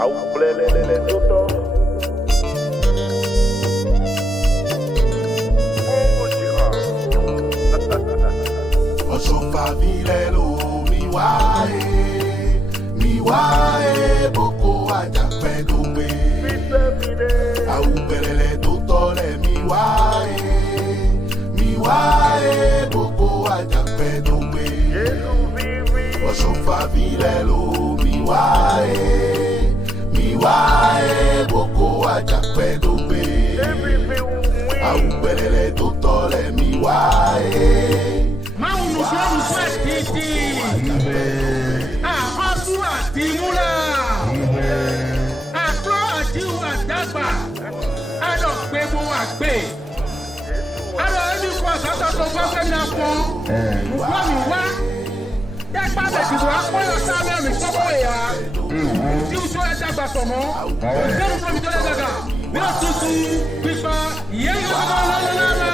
Au blele toto. Osofavilelo miwae boko ajapedope. Aubelele tutole miwae boko ajapedope. Osofavilelo miwae boko ajapedope. Aubelele tutole miwae. Nous sommes souhaités. Ọdún àti múlá. Àkúrò àti àdàgbà. Àlọ́ pé mo wà gbé. Àlọ́ ẹni kọ́ àtàtà tó bá fẹ́ mi àpọ̀. Wọ́n mi wá. Dẹ́gbà bẹ̀sì wá pọ́yọ̀ sáré mi sọ́kọ̀ ìyá. Tí o sọ ẹ dàgbà sọ̀mọ́. Ìjọba fún mi tó lé dàgbà. Bí o tuntun pípa ìyẹn yóò kọ́ lọ́lọ́lá.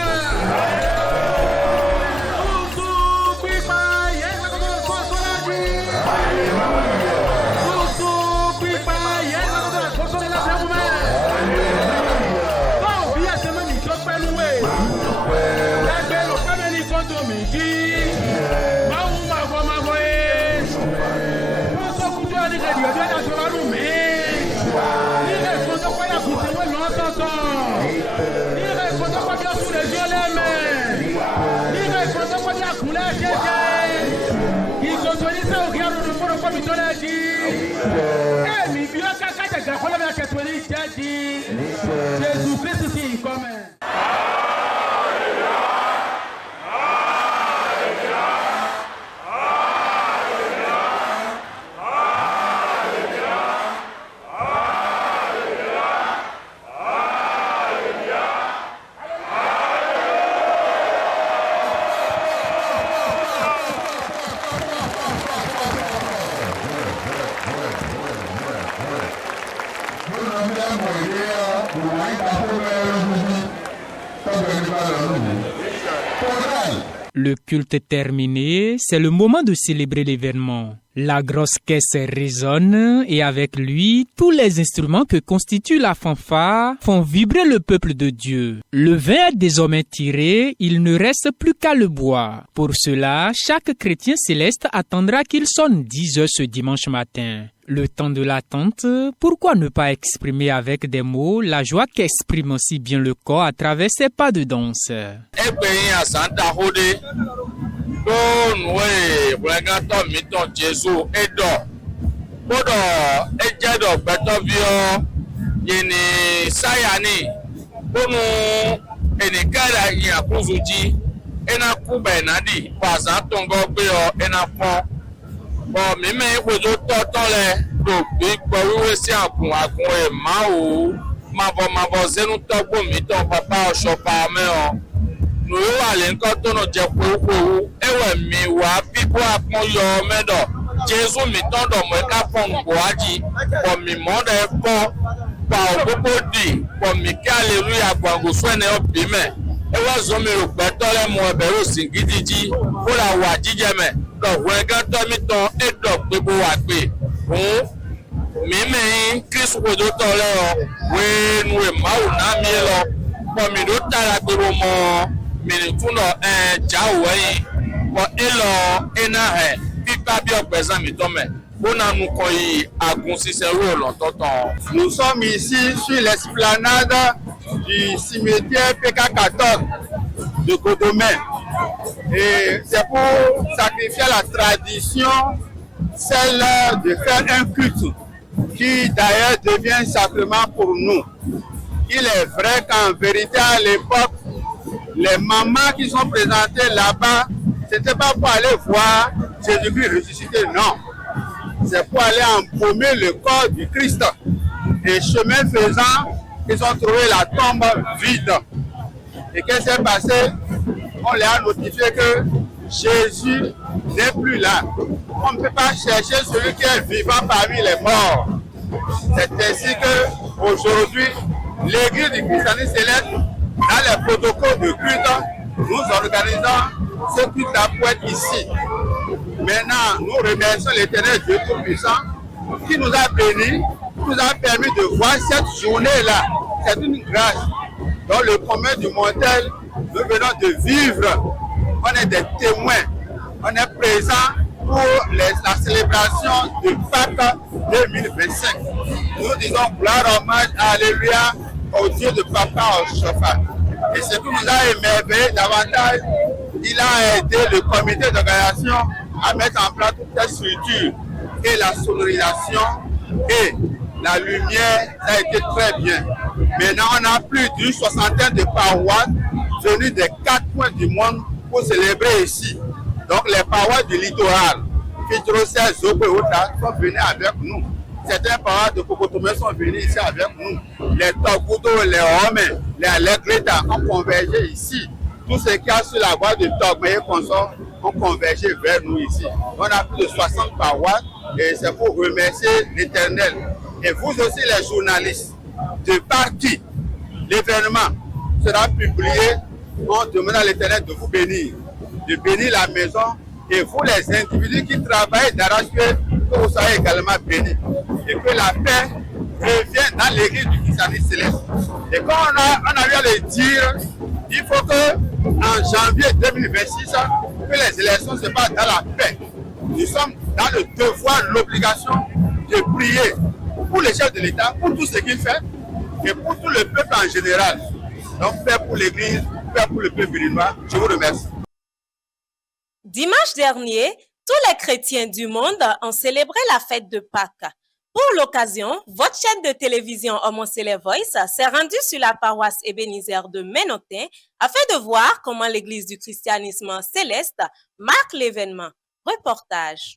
Le culte terminé, c'est le moment de célébrer l'événement. La grosse caisse résonne et avec lui, tous les instruments que constitue la fanfare font vibrer le peuple de Dieu. Le vin est désormais tiré, il ne reste plus qu'à le boire. Pour cela, chaque chrétien céleste attendra qu'il sonne 10 heures ce dimanche matin. Le temps de l'attente, pourquoi ne pas exprimer avec des mots la joie qu'exprime si bien le corps à travers ses pas de danse? Bon, mi me wojo toto le do gbe gbo wiwe si agun e ma o ma bo zenu to gbo mi to papa osopa me o no wa le nkan to no je popo ewe mi wa pipo apon yo medo Jesu mi ton do mo ka fon bo aji bo mi mo de ko pa ogogo di bo mi ki hallelujah gbango so ene obi me ewe zo mi ro pe to le mo eberu singidiji ko la wa jije me we got to meet on a dog people at me. Me, Chris would do when we mount Namilo, for me to tell a little more, Minutuno and Jaway, for Elo in a head, pick up your present with Tome. Nous sommes ici sur l'esplanade du cimetière PK14 de Godomé. Et c'est pour sacrifier la tradition, celle de faire un culte qui d'ailleurs devient sacrement pour nous. Il est vrai qu'en vérité à l'époque, les mamans qui sont présentées là-bas, ce n'était pas pour aller voir Jésus-Christ ressuscité, non. C'est pour aller embaumer le corps du Christ. Et chemin faisant, ils ont trouvé la tombe vide. Et qu'est-ce qui s'est passé? On leur a notifié que Jésus n'est plus là. On ne peut pas chercher celui qui est vivant parmi les morts. C'est ainsi qu'aujourd'hui, l'Église du christianisme céleste, dans les protocoles de culte, nous organisons ce culte-là pour être ici. Maintenant, nous remercions l'Éternel Dieu Tout-Puissant qui nous a bénis, nous a permis de voir cette journée-là. C'est une grâce. Dans le commun du mortel, nous venons de vivre. On est des témoins. On est présents pour la célébration de Pâques 2025. Nous disons gloire, hommage, alléluia au Dieu de Papa Oshofa. Et ce qui nous a émerveillé davantage, il a aidé le comité d'organisation à mettre en place toute cette structure et la sonorisation et la lumière, ça a été très bien. Maintenant, on a plus d'une soixantaine de paroisses venues des 4 coins du monde pour célébrer ici. Donc les paroisses du littoral, Fidrosel, Zobo et autres, sont venues avec nous. Certains paroisses de Kokotomé sont venus ici avec nous. Les Togudo, les Hommes, les Allegreta ont convergé ici. Tout ce qu'il y a sur la voie de Togmé et consorts ont convergé vers nous ici. On a plus de 60 paroisses et c'est pour remercier l'Éternel. Et vous aussi les journalistes, de partout, l'événement sera publié. On demande à l'Éternel de vous bénir, de bénir la maison et vous les individus qui travaillent d'arrache-pied, que vous soyez également bénis. Et que la paix revienne dans l'église du christianisme céleste. Et comme on a eu à le dire, il faut que en janvier 2026, que les élections se passent dans la paix. Nous sommes dans le devoir, l'obligation de prier pour les chefs de l'État, pour tout ce qu'il fait, et pour tout le peuple en général. Donc, paix pour l'Église, paix pour le peuple béninois. Je vous remercie. Dimanche dernier, tous les chrétiens du monde ont célébré la fête de Pâques. Pour l'occasion, votre chaîne de télévision Homosele Voice s'est rendue sur la paroisse Ebenezer de Ménotin afin de voir comment l'Église du christianisme céleste marque l'événement. Reportage.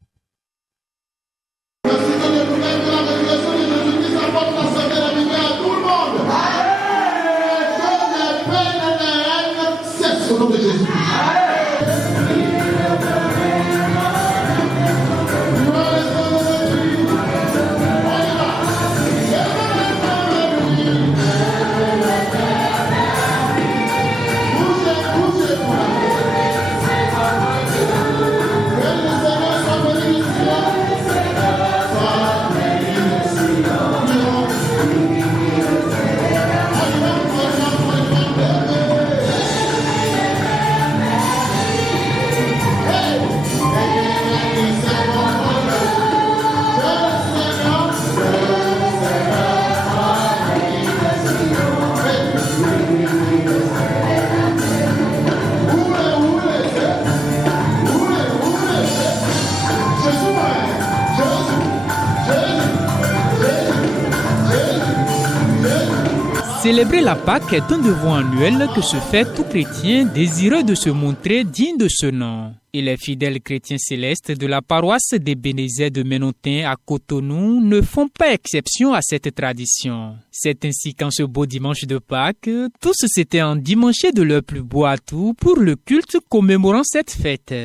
Célébrer la Pâque est un devoir annuel que se fait tout chrétien désireux de se montrer digne de ce nom. Et les fidèles chrétiens célestes de la paroisse des Bénézés de Ménontin à Cotonou ne font pas exception à cette tradition. C'est ainsi qu'en ce beau dimanche de Pâques, tous s'étaient endimanchés de leur plus beau atout pour le culte commémorant cette fête.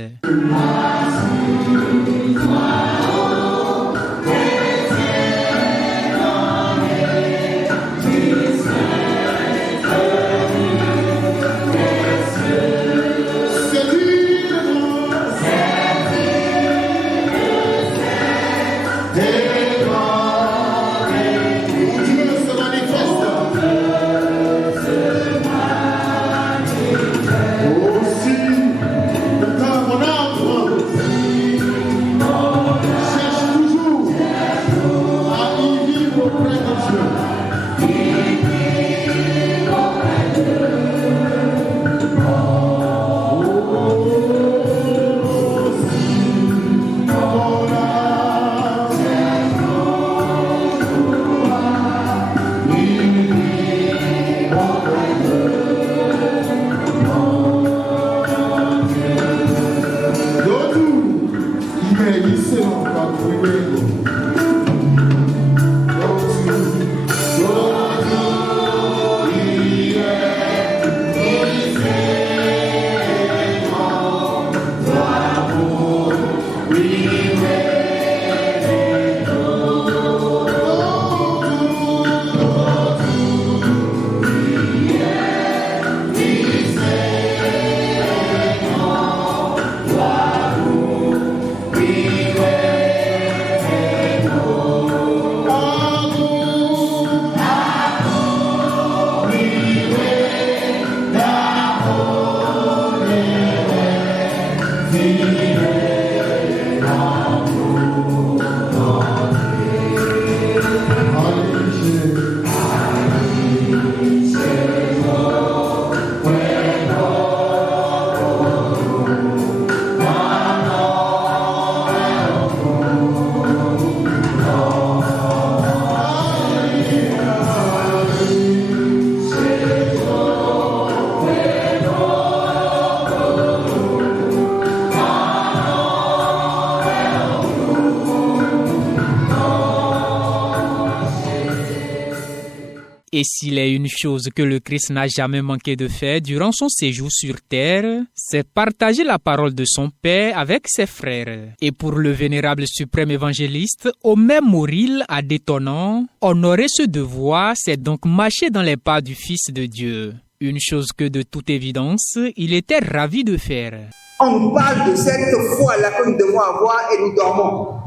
Et s'il est une chose que le Christ n'a jamais manqué de faire durant son séjour sur terre, c'est partager la parole de son Père avec ses frères. Et pour le vénérable suprême évangéliste, Omer Moril à détonnant, honorer ce devoir, c'est donc marcher dans les pas du Fils de Dieu. Une chose que de toute évidence, il était ravi de faire. On nous parle de cette foi-là que nous devons avoir et nous dormons.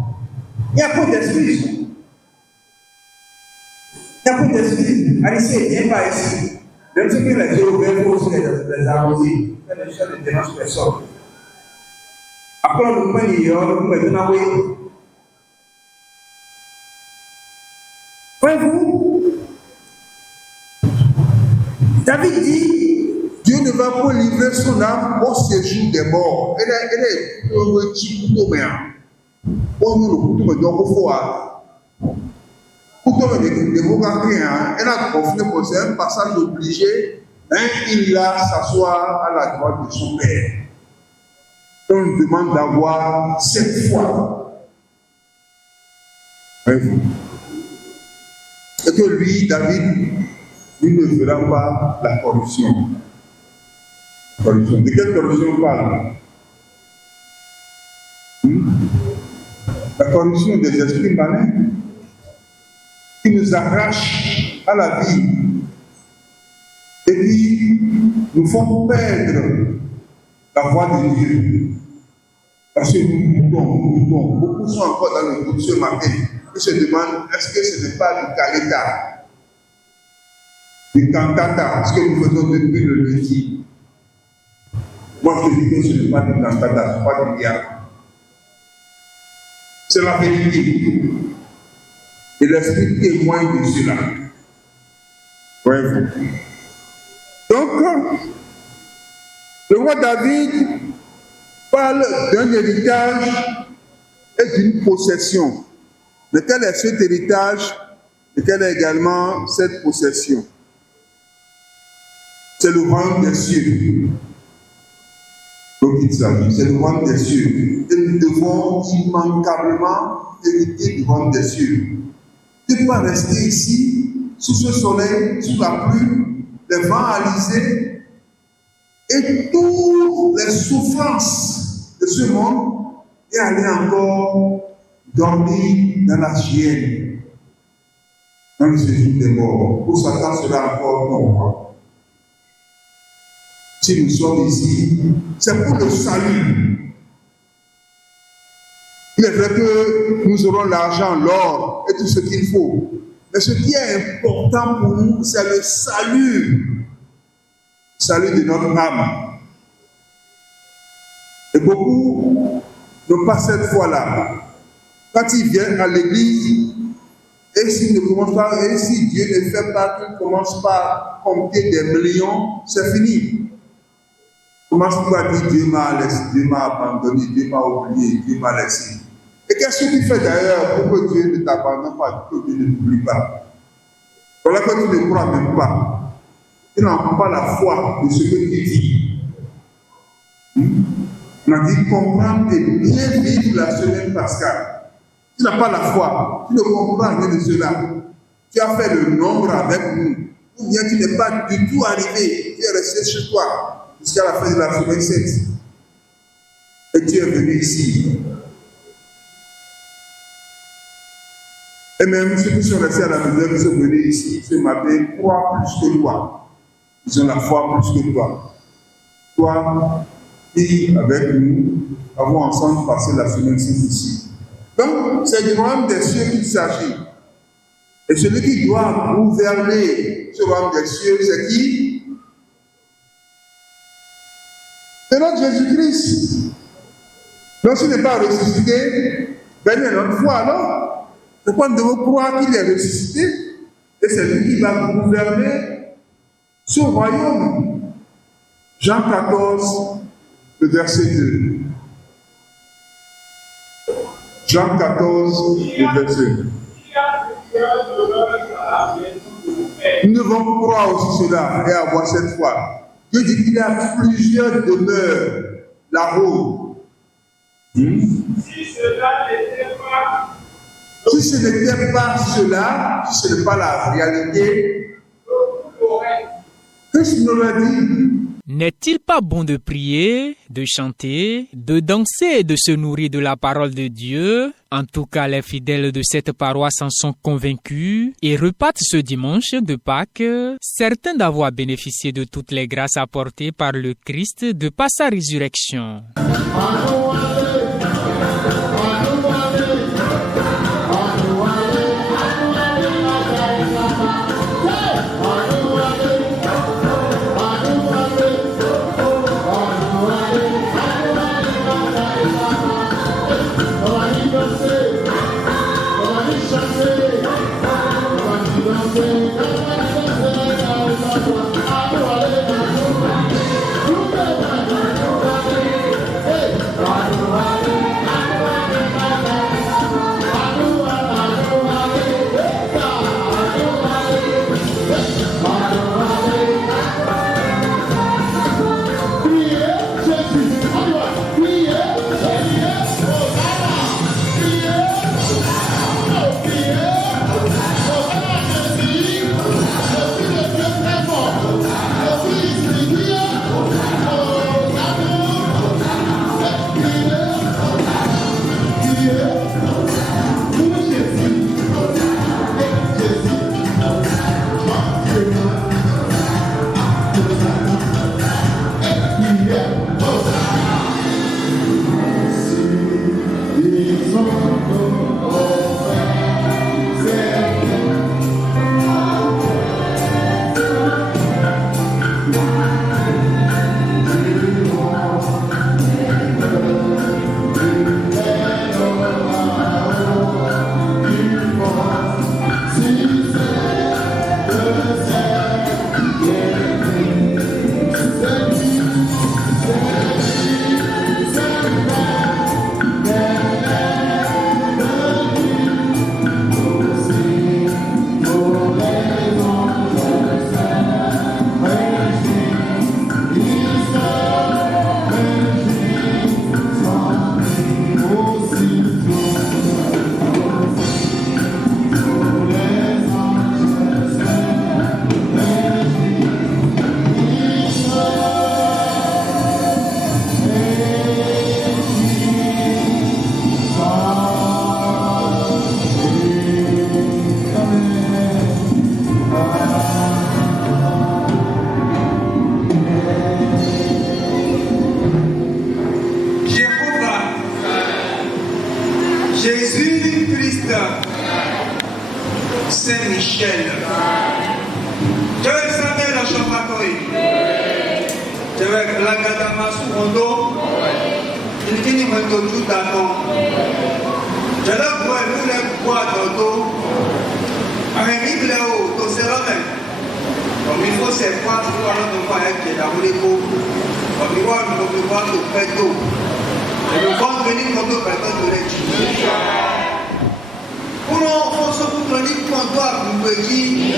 Il n'y a pas d'excuse. Il n'y a pas d'excuse. Allez, viens par ici. Même si les Jéhovah posent les arrosés, ça ne dérange personne. Après, on nous prend hier, nous maintenant, oui. Voyez-vous, David dit, Dieu ne va pas livrer son âme au séjour des morts. Elle est un petit couteau, mais on nous le couteau, donc il faut elle a confié pour un passage obligé, il a s'asseoir à la droite de son père. On nous demande d'avoir cette foi. Et que lui, David, lui ne fera pas la corruption. De quelle corruption on parle? La corruption des esprits malins qui nous arrachent à la vie et qui nous font perdre la voie de Dieu. Parce que nous doutons, beaucoup sont encore dans le doute ce matin et se demandent est-ce que ce n'est pas du caleta, du cantata, ce que nous faisons depuis le lundi. Moi je dis que ce n'est pas du cantata, ce n'est pas du diable. C'est la vérité. Et l'Esprit témoigne de cela. Voyez-vous. Donc, le roi David parle d'un héritage et d'une possession. De quel est cet héritage? De quelle est également cette possession? c'est le royaume des cieux dont il s'agit. C'est le royaume des cieux. Et nous devons immanquablement hériter du royaume des cieux. Tu ne peux pas rester ici, sous ce soleil, sous la pluie, les vents alizés, et toutes les souffrances de ce monde, et aller encore dormir dans la chienne, dans le séjour des morts. Pour Satan, cela encore non. Si nous sommes ici, c'est pour le salut. Il est vrai que nous aurons l'argent, l'or et tout ce qu'il faut. Mais ce qui est important pour nous, c'est le salut. Le salut de notre âme. Et beaucoup n'ont pas cette foi-là. Quand ils viennent à l'église, et s'ils ne commencent pas, et si Dieu ne fait pas qu'ils ne commencent pas à compter des millions, c'est fini. Commence pas à dire Dieu m'a laissé, Dieu m'a abandonné, Dieu m'a oublié, Dieu m'a laissé. Et qu'est-ce que tu fais d'ailleurs pour que Dieu ne t'abandonne pas, pour que Dieu ne t'oublie pas? Voilà que tu ne crois même pas. Tu n'as pas la foi de ce que tu dis. On a dit comprendre et bien vivre la semaine pascale. Tu n'as pas la foi, tu ne comprends rien de cela. Tu as fait le nombre avec nous, ou bien tu n'es pas du tout arrivé, tu es resté chez toi jusqu'à la fin de la semaine 7. Et tu es venu ici. Et même ceux qui sont restés à la maison, qui sont venus ici ce matin, croient plus que toi. Ils ont la foi plus que toi. Toi qui, avec nous, avons ensemble passé la semaine 6 ici. Donc, c'est du royaume des cieux qu'il s'agit. Et celui qui doit gouverner ce royaume des cieux, c'est qui? C'est notre Jésus-Christ. Donc, s'il n'est pas ressuscité, ben il y a notre foi, alors. C'est pourquoi nous devons croire qu'il est ressuscité, et c'est lui qui va gouverner ce royaume. Jean 14, le verset 2. Jean 14, le verset 2. Nous devons croire aussi cela et avoir cette foi. Dieu dit qu'il y a plusieurs demeures là-haut. Si ce n'était pas cela, si ce n'est pas la réalité, qu'est-ce qu'il nous a dit? N'est-il pas bon de prier, de chanter, de danser et de se nourrir de la parole de Dieu? En tout cas, les fidèles de cette paroisse en sont convaincus et repartent ce dimanche de Pâques, certains d'avoir bénéficié de toutes les grâces apportées par le Christ de par sa résurrection. Cewek Lagada masuk untuk ini mentuju danau. Jalan buat mulai buat itu. Kami beliau tu selamat. Kami pun sempat orang tumpah kita boleh ku. Kami buat tu petu. Kami buat ini untuk petu tu lagi. Uno fosse putro di quanto ha un beggi.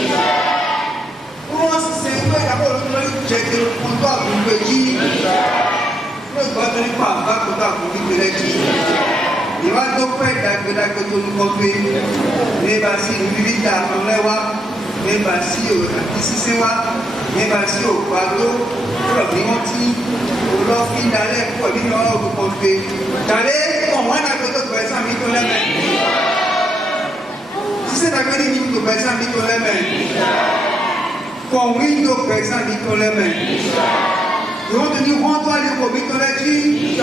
Uno si segue da quello che c'è che quanto ha un beggi. Noi guarda di qua, va con da con i beggi. Di va dopo da che tu non compri. Ne va si vivita con lewa, ne va si o si sewa, ne va si o quadro, però prima ti lo finale poi di nuovo compri. Tale con una cosa che sa mi con la c'est la vérité que personne dit qu'on l'aime. Quand oui, donc personne dit qu'on l'aime. Nous avons tenu rends-toi les combien qu'on l'a dit.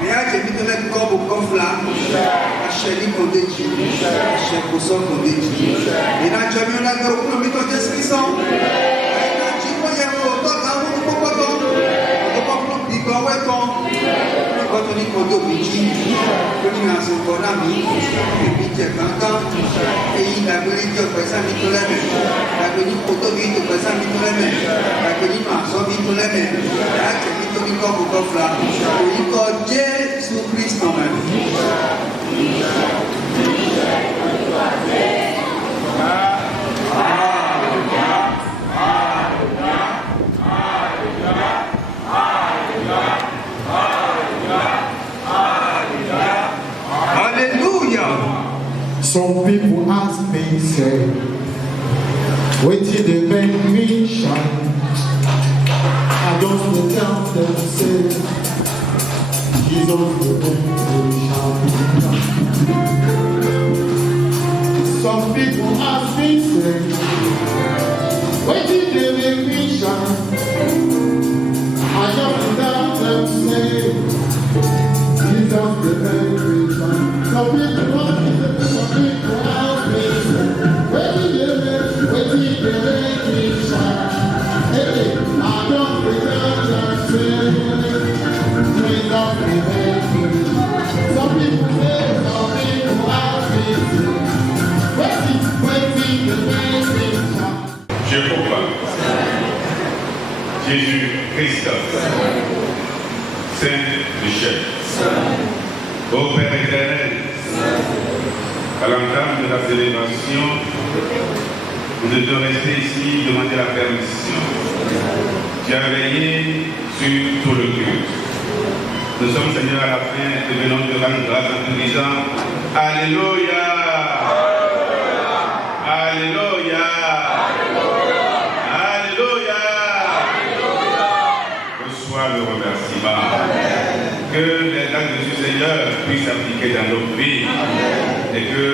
Mais là, j'ai mis ton aide comme au coffre là. La chérie qu'on dit. La chérie qu'on sort qu'on dit. Et là, tu as mis un aide au coffre, mais ton description. Et là, tu vois, il y a un autre dans mon copain. On va prendre des gants, ouais, quand on dit qu'on doit biti, que tu as son bon ami, et puis tu es content, et il a venu dire que ça vit tout la même. Il a venu pour toi, il que ça vit tout la même. Il a venu marcher, vit tout la même. Là, tu as mis ton corps au coffre là. Il corps Jésus-Christ quand même. Some people ask me, say, what did they make me shine? I just tell them, say, Jesus will make me shine. Some people ask me, say, what did they make me shine? I just tell them, say, Jesus will make me shine. Some people ask me, Je proclame Jésus-Christ, Saint-Michel, ô Père éternel, à l'entame de la célébration, nous devons rester ici, demander la permission. Tu as veillé sur tout le culte. Nous sommes, Seigneur, à la fin et venons te rendre grâce en te disant Alléluia, Alléluia, Alléluia. Reçois le remerciement. Que les actes de ce Seigneur puissent s'appliquer dans nos vies et que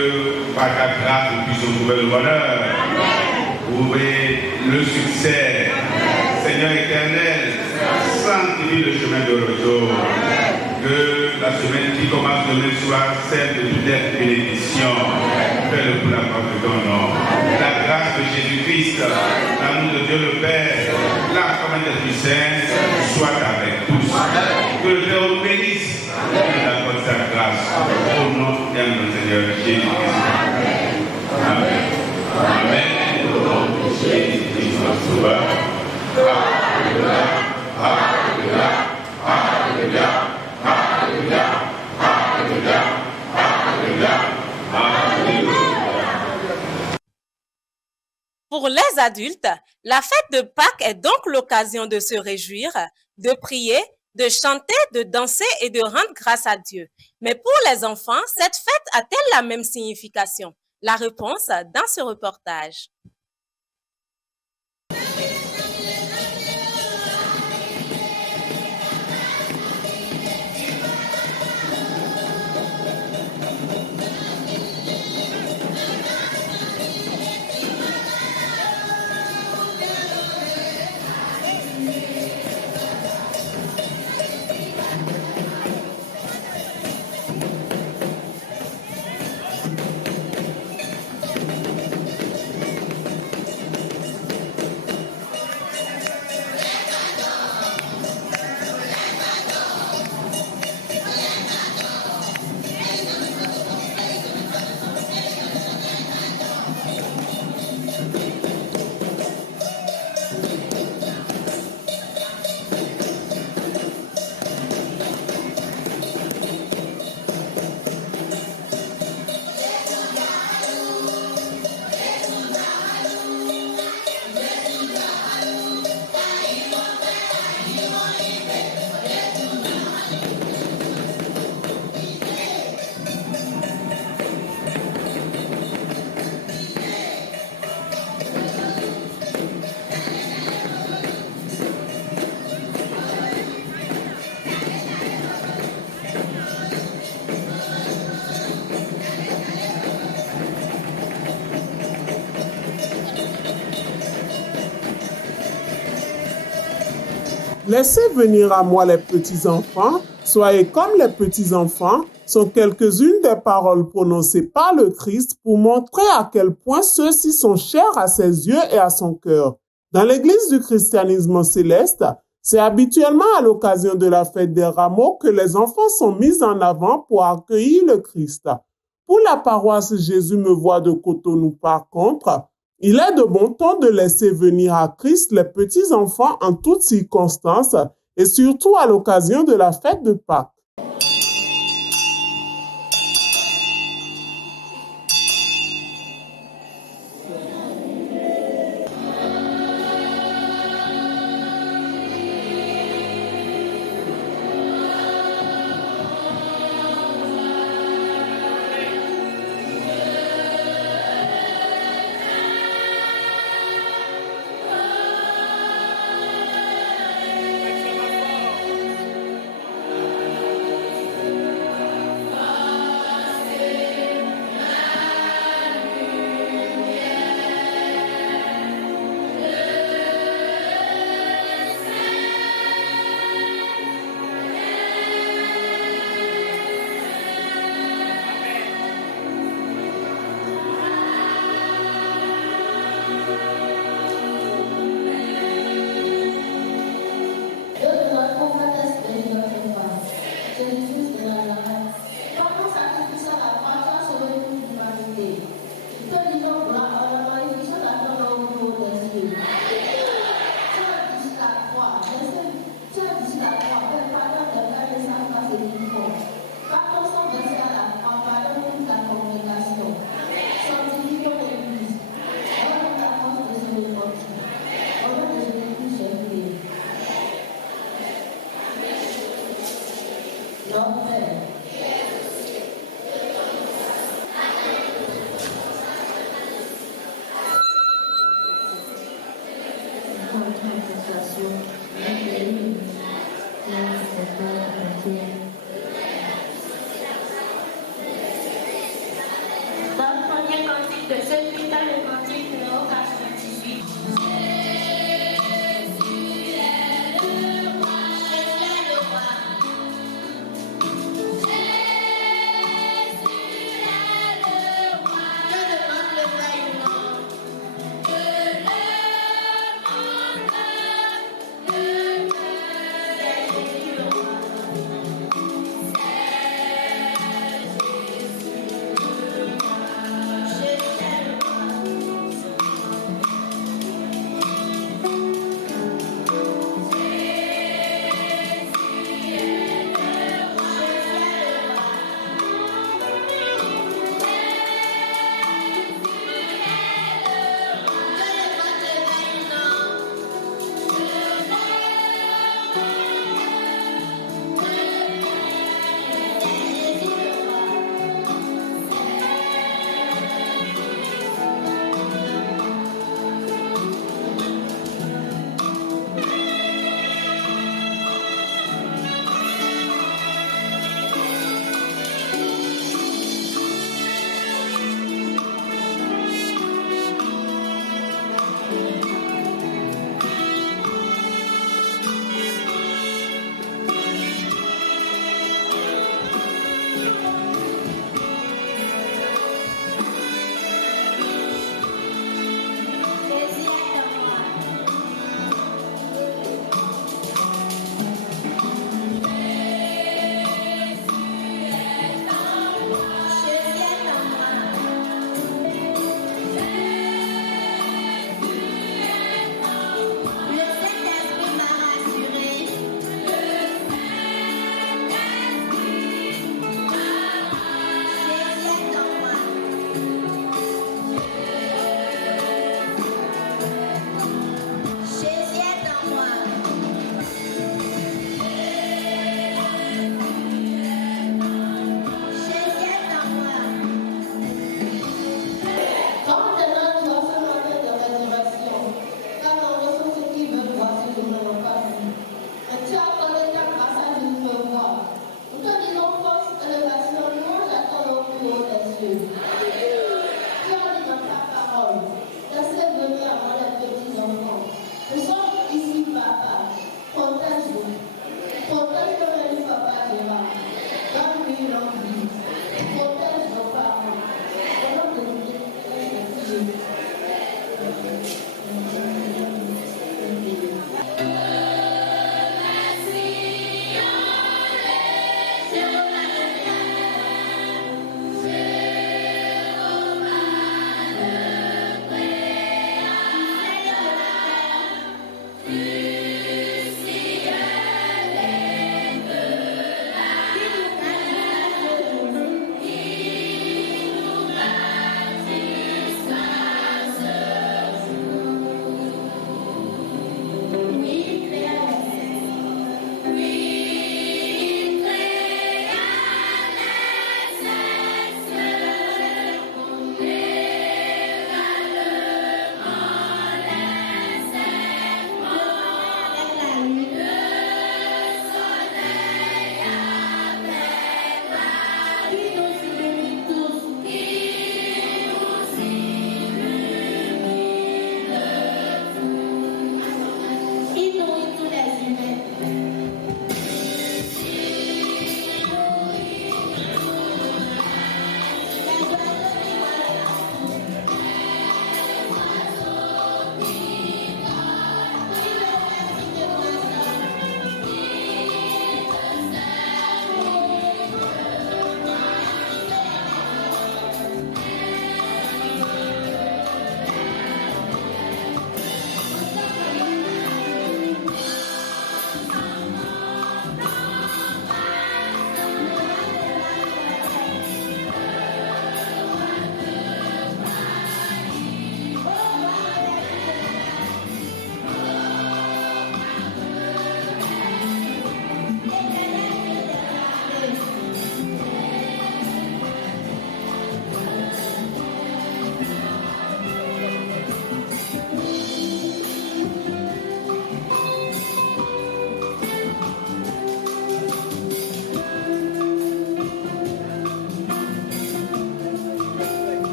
par ta grâce nous puissions trouver le bonheur, trouver le succès. Seigneur éternel, sanctifie le chemin de retour. Que la semaine qui commence demain soit celle de toute bénédiction. Fais-le pour la gloire de ton nom. La grâce de Jésus-Christ, l'amour de Dieu le Père, la communauté du Saint soit avec tous. Que le Père nous bénisse et nous accorde sa grâce. Au nom de notre Seigneur Jésus-Christ. Amen. Amen. Au nom de Jésus-Christ, notre Sauveur. Alléluia. Alléluia. Alléluia. Alléluia. Alléluia. Alléluia. Alléluia. Pour les adultes, la fête de Pâques est donc l'occasion de se réjouir, de prier, de chanter, de danser et de rendre grâce à Dieu. Mais pour les enfants, cette fête a-t-elle la même signification? La réponse dans ce reportage. Laissez venir à moi les petits-enfants, soyez comme les petits-enfants, sont quelques-unes des paroles prononcées par le Christ pour montrer à quel point ceux-ci sont chers à ses yeux et à son cœur. Dans l'Église du christianisme céleste, c'est habituellement à l'occasion de la fête des rameaux que les enfants sont mis en avant pour accueillir le Christ. Pour la paroisse Jésus me voit de Cotonou, par contre, il est de bon ton de laisser venir à Christ les petits-enfants en toutes circonstances et surtout à l'occasion de la fête de Pâques.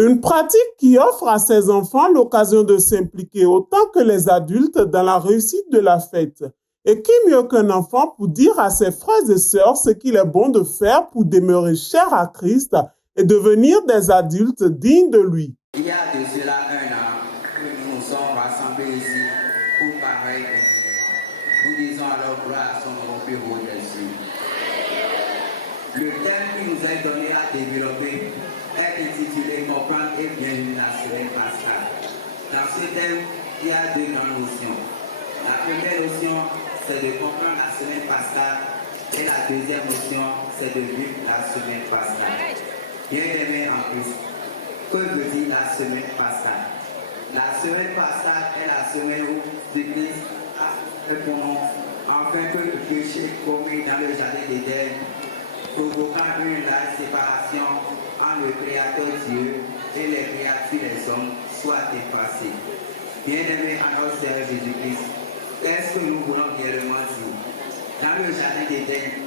Une pratique qui offre à ses enfants l'occasion de s'impliquer autant que les adultes dans la réussite de la fête. Et qui mieux qu'un enfant pour dire à ses frères et sœurs ce qu'il est bon de faire pour demeurer cher à Christ et devenir des adultes dignes de lui. Il y a de cela un an que nous nous sommes rassemblés ici pour pareil événement. Nous disons alors gloire à son nom plus haut des cieux. Le thème qui nous est donné à développer est intitulé Comprendre et bienvenue la semaine pascale. Dans ce thème, il y a deux grandes notions. La première notion, c'est de comprendre la semaine pascale et la deuxième notion, c'est de vivre la semaine pascale. Bien-aimés en Christ, que veut dire la semaine pascale? La semaine pascale est la semaine où l'Église a répondu afin que le péché commis dans le jardin d'Éden, provoquant une large séparation entre le Créateur Dieu et les créatures des hommes, soit effacé. Bien-aimés en notre Seigneur Jésus-Christ, qu'est-ce que nous voulons réellement dire? Dans le jardin d'Éden,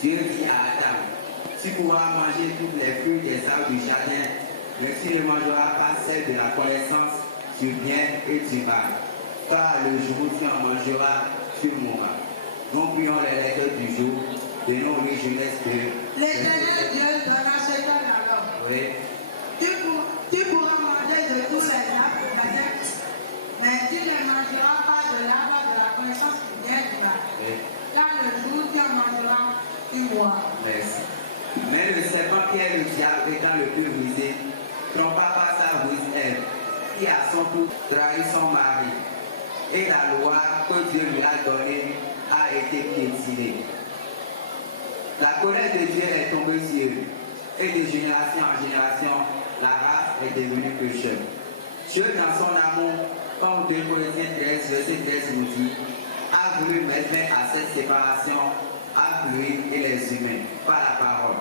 Dieu dit à Adam, tu pourras manger toutes les fruits des arbres du jardin, mais tu ne mangeras pas celle de la connaissance du bien et du mal. Car le jour où tu en mangeras, tu mourras. Nous prions les lecteurs du jour de nos huit jeunesse de L'Éternel Dieu donna ce temps à l'homme. Oui. Tu pourras manger de tous les arbres du jardin, mais tu ne mangeras pas de l'arbre de la connaissance du bien et du mal. Oui. Car le jour où tu en mangeras, tu mourras. Merci. Mais le serpent qui est le diable étant le plus rusé, trompa par sa ruse Ève, qui à son tour trahit son mari. Et la loi que Dieu lui a donnée a été piétinée. La colère de Dieu est tombée sur eux, et de génération en génération, la race est devenue pécheur. Dieu, dans son amour, comme 2 Corinthiens 13, verset 13 nous dit, a voulu mettre fin à cette séparation entre lui et les humains, par la parole,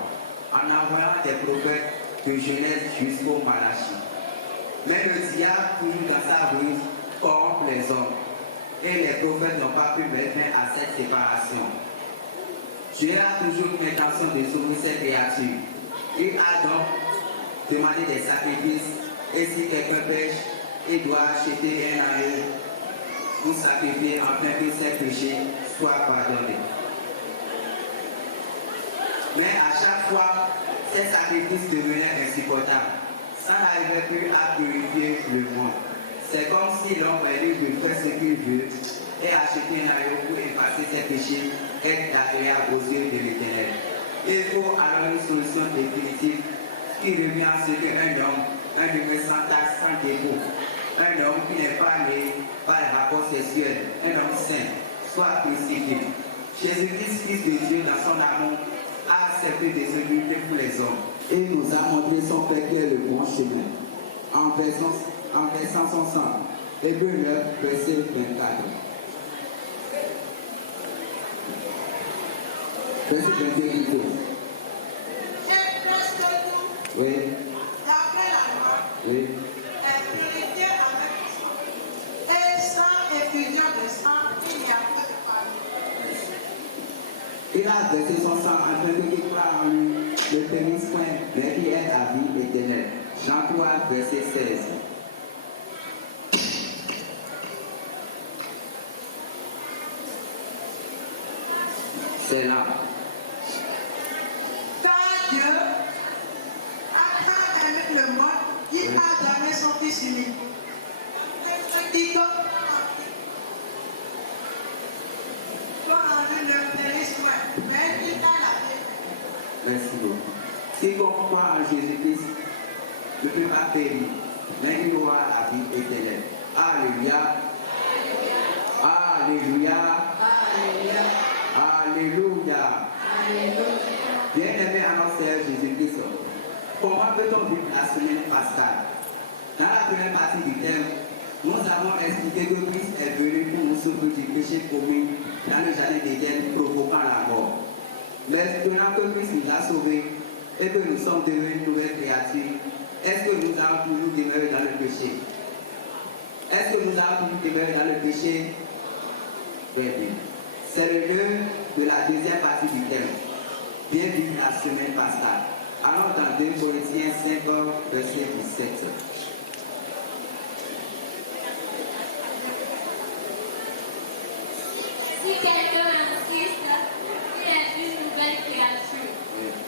en envoyant des prophètes de Genèse jusqu'au Malachie. Mais le diable, toujours dans sa ruse, corrompt les hommes, et les prophètes n'ont pas pu mettre fin à cette séparation. Dieu a toujours l'intention de sauver cette créature. Il a donc demandé des sacrifices, et si quelqu'un pêche, il doit acheter un agneau pour sacrifier afin que ses péchés soient pardonnés. Mais à chaque fois, ces sacrifices devenaient insupportables. Ça n'arrivait plus à purifier le monde. C'est comme si l'homme est libre de faire ce qu'il veut et acheter un agneau pour effacer ses péchés est agréable aux yeux de l'Éternel. Il faut alors une solution définitive qui revient à ce qu'un homme, un humain sans taxe, sans dépôt, un homme qui n'est pas né par les rapports sexuels, un homme saint, soit crucifié. Jésus-Christ, Fils de Dieu, dans son amour, a accepté de se lutter pour les hommes. Et nous a montré son Père qui est le bon chemin, en versant son sang. Hébreux 9, verset 24. Verset 22 plutôt. Oui. Oui. Il a versé son sang afin que qui croit en lui ne périsse point, mais qui est à vie éternelle. Jean 3, verset 16. C'est là. Car Dieu a tant aimé le monde, il a donné son Fils unique. Merci beaucoup. Si on croit en Jésus-Christ, ne peut pas périr, mais il aura la vie éternelle. Alléluia. Alléluia. Alléluia. Bien-aimé à notre Seigneur Jésus-Christ, comment peut-on vivre la semaine pascale? Dans la première partie du thème, nous avons expliqué que Christ est venu pour nous sauver du péché commis dans le jardin d'Éden, provoquant la mort. Maintenant que Christ nous a sauvés et que nous sommes devenus une nouvelle créature, est-ce que nous allons toujours demeurer dans le péché? Est-ce que nous allons toujours demeurer dans le péché? Très bien. C'est le lieu de la deuxième partie du thème. Bien vivre la semaine pascale. Allons dans 2 Corinthiens 5, verset 17. Si quelqu'un insiste, il est une nouvelle créature.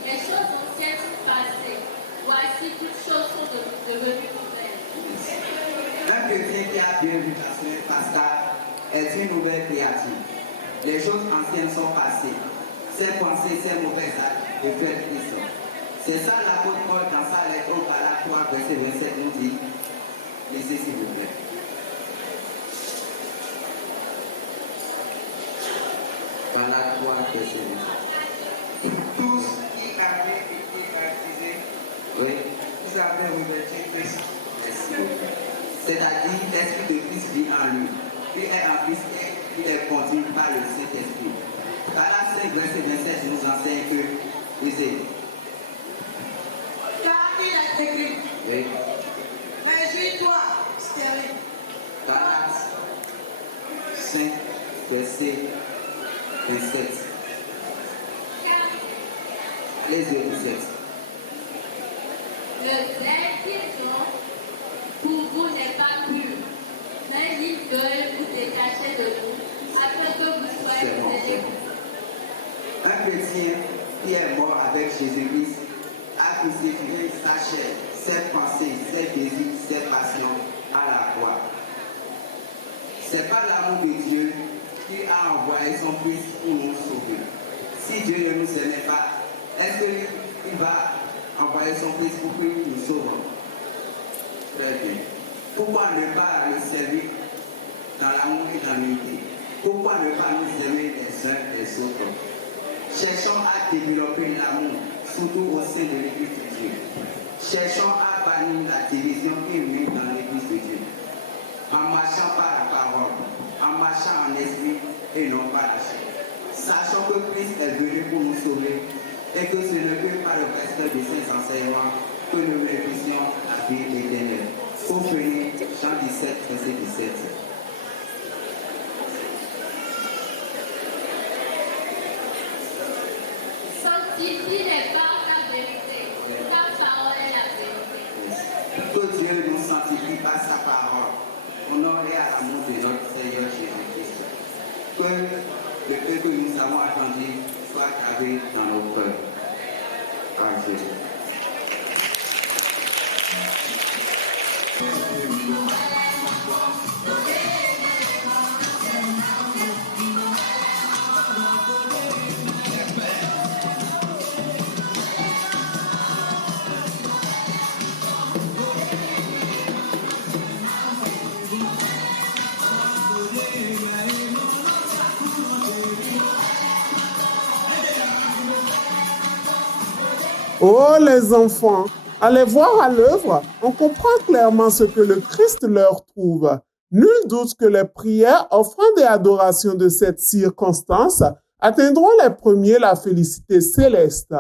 Les choses anciennes sont passées. Voici, toutes choses sont devenues nouvelles. Un chrétien qui a bien vu la semaine Pascal est une nouvelle créature. Les choses anciennes sont passées. Ces pensées, ces mauvaises actes, de faire Christ. C'est ça l'apôtre Paul dans sa lettre au Galates 3, verset 27 nous dit. Lisez s'il vous plaît. Galates 3, verset 27. Tous qui avaient été baptisés, Oui. ils avaient revêtu Christ. C'est-à-dire l'Esprit de Christ vit en lui. Il est en Christ et il est conduit par le Saint-Esprit. Galates 5, verset 27 nous enseigne que, lisez. Car il est écrit, Oui. réjouis-toi, stérile. Galates 5, verset 27. Les 17. Le zèle qu'ils ont pour vous n'est pas pur, mais ils veulent vous détacher de vous, afin que vous soyez zélés. Un chrétien qui est mort avec Jésus-Christ a crucifié sa chair, ses pensées, ses désirs, ses passions à la croix. C'est pas l'amour de Dieu qui a envoyé son Fils pour nous sauver. Si Dieu ne nous aimait pas, est-ce qu'il va envoyer son Fils pour que nous sauve? Très bien. Pourquoi ne pas le servir dans l'amour et dans l'unité? Pourquoi ne pas nous aimer les uns les autres? Cherchons à développer l'amour, surtout au sein de l'Église de Dieu. Cherchons à bannir la division qui règne dans l'Église de Dieu. En marchant par la parole, en marchant en esprit et non par la chair. Sachant que Christ est venu pour nous sauver et que ce n'est que par le respect de ses enseignements que nous réussissons la vie éternelle. Pour finir, Jean 17, verset 17. Sanctifie les par ta vérité, ta parole est la vérité. Que Dieu nous sanctifie par sa parole, honoré à l'amour de notre Seigneur Jésus-Christ. Que le peu que nous avons attendu soit gravé dans nos cœurs. Par Jésus. Oh les enfants, allez voir à l'œuvre, on comprend clairement ce que le Christ leur trouve. Nul doute que les prières, offrandes et adorations de cette circonstance atteindront les premiers la félicité céleste.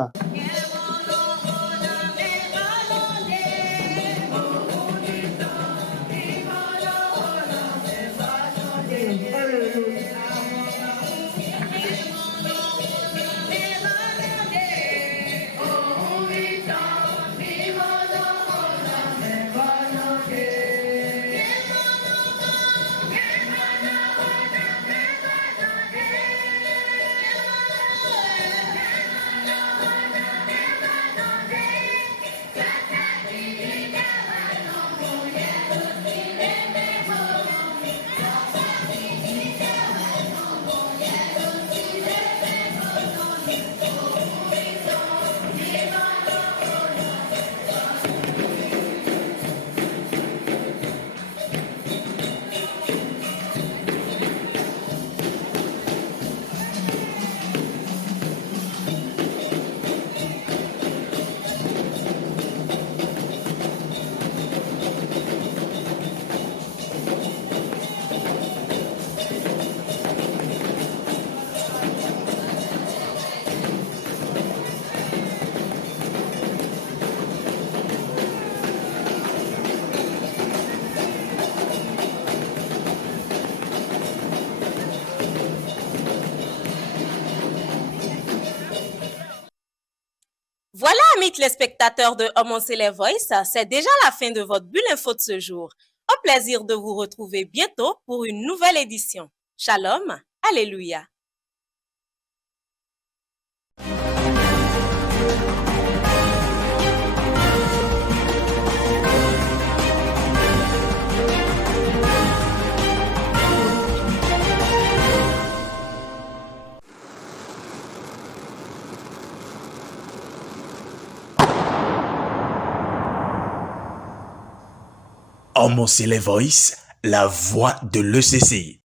Voilà, amis téléspectateurs de Homme Célé Voice, c'est déjà la fin de votre bulle info de ce jour. Au plaisir de vous retrouver bientôt pour une nouvelle édition. Shalom, alléluia. Homme Célé Voice, la voix de l'ECC.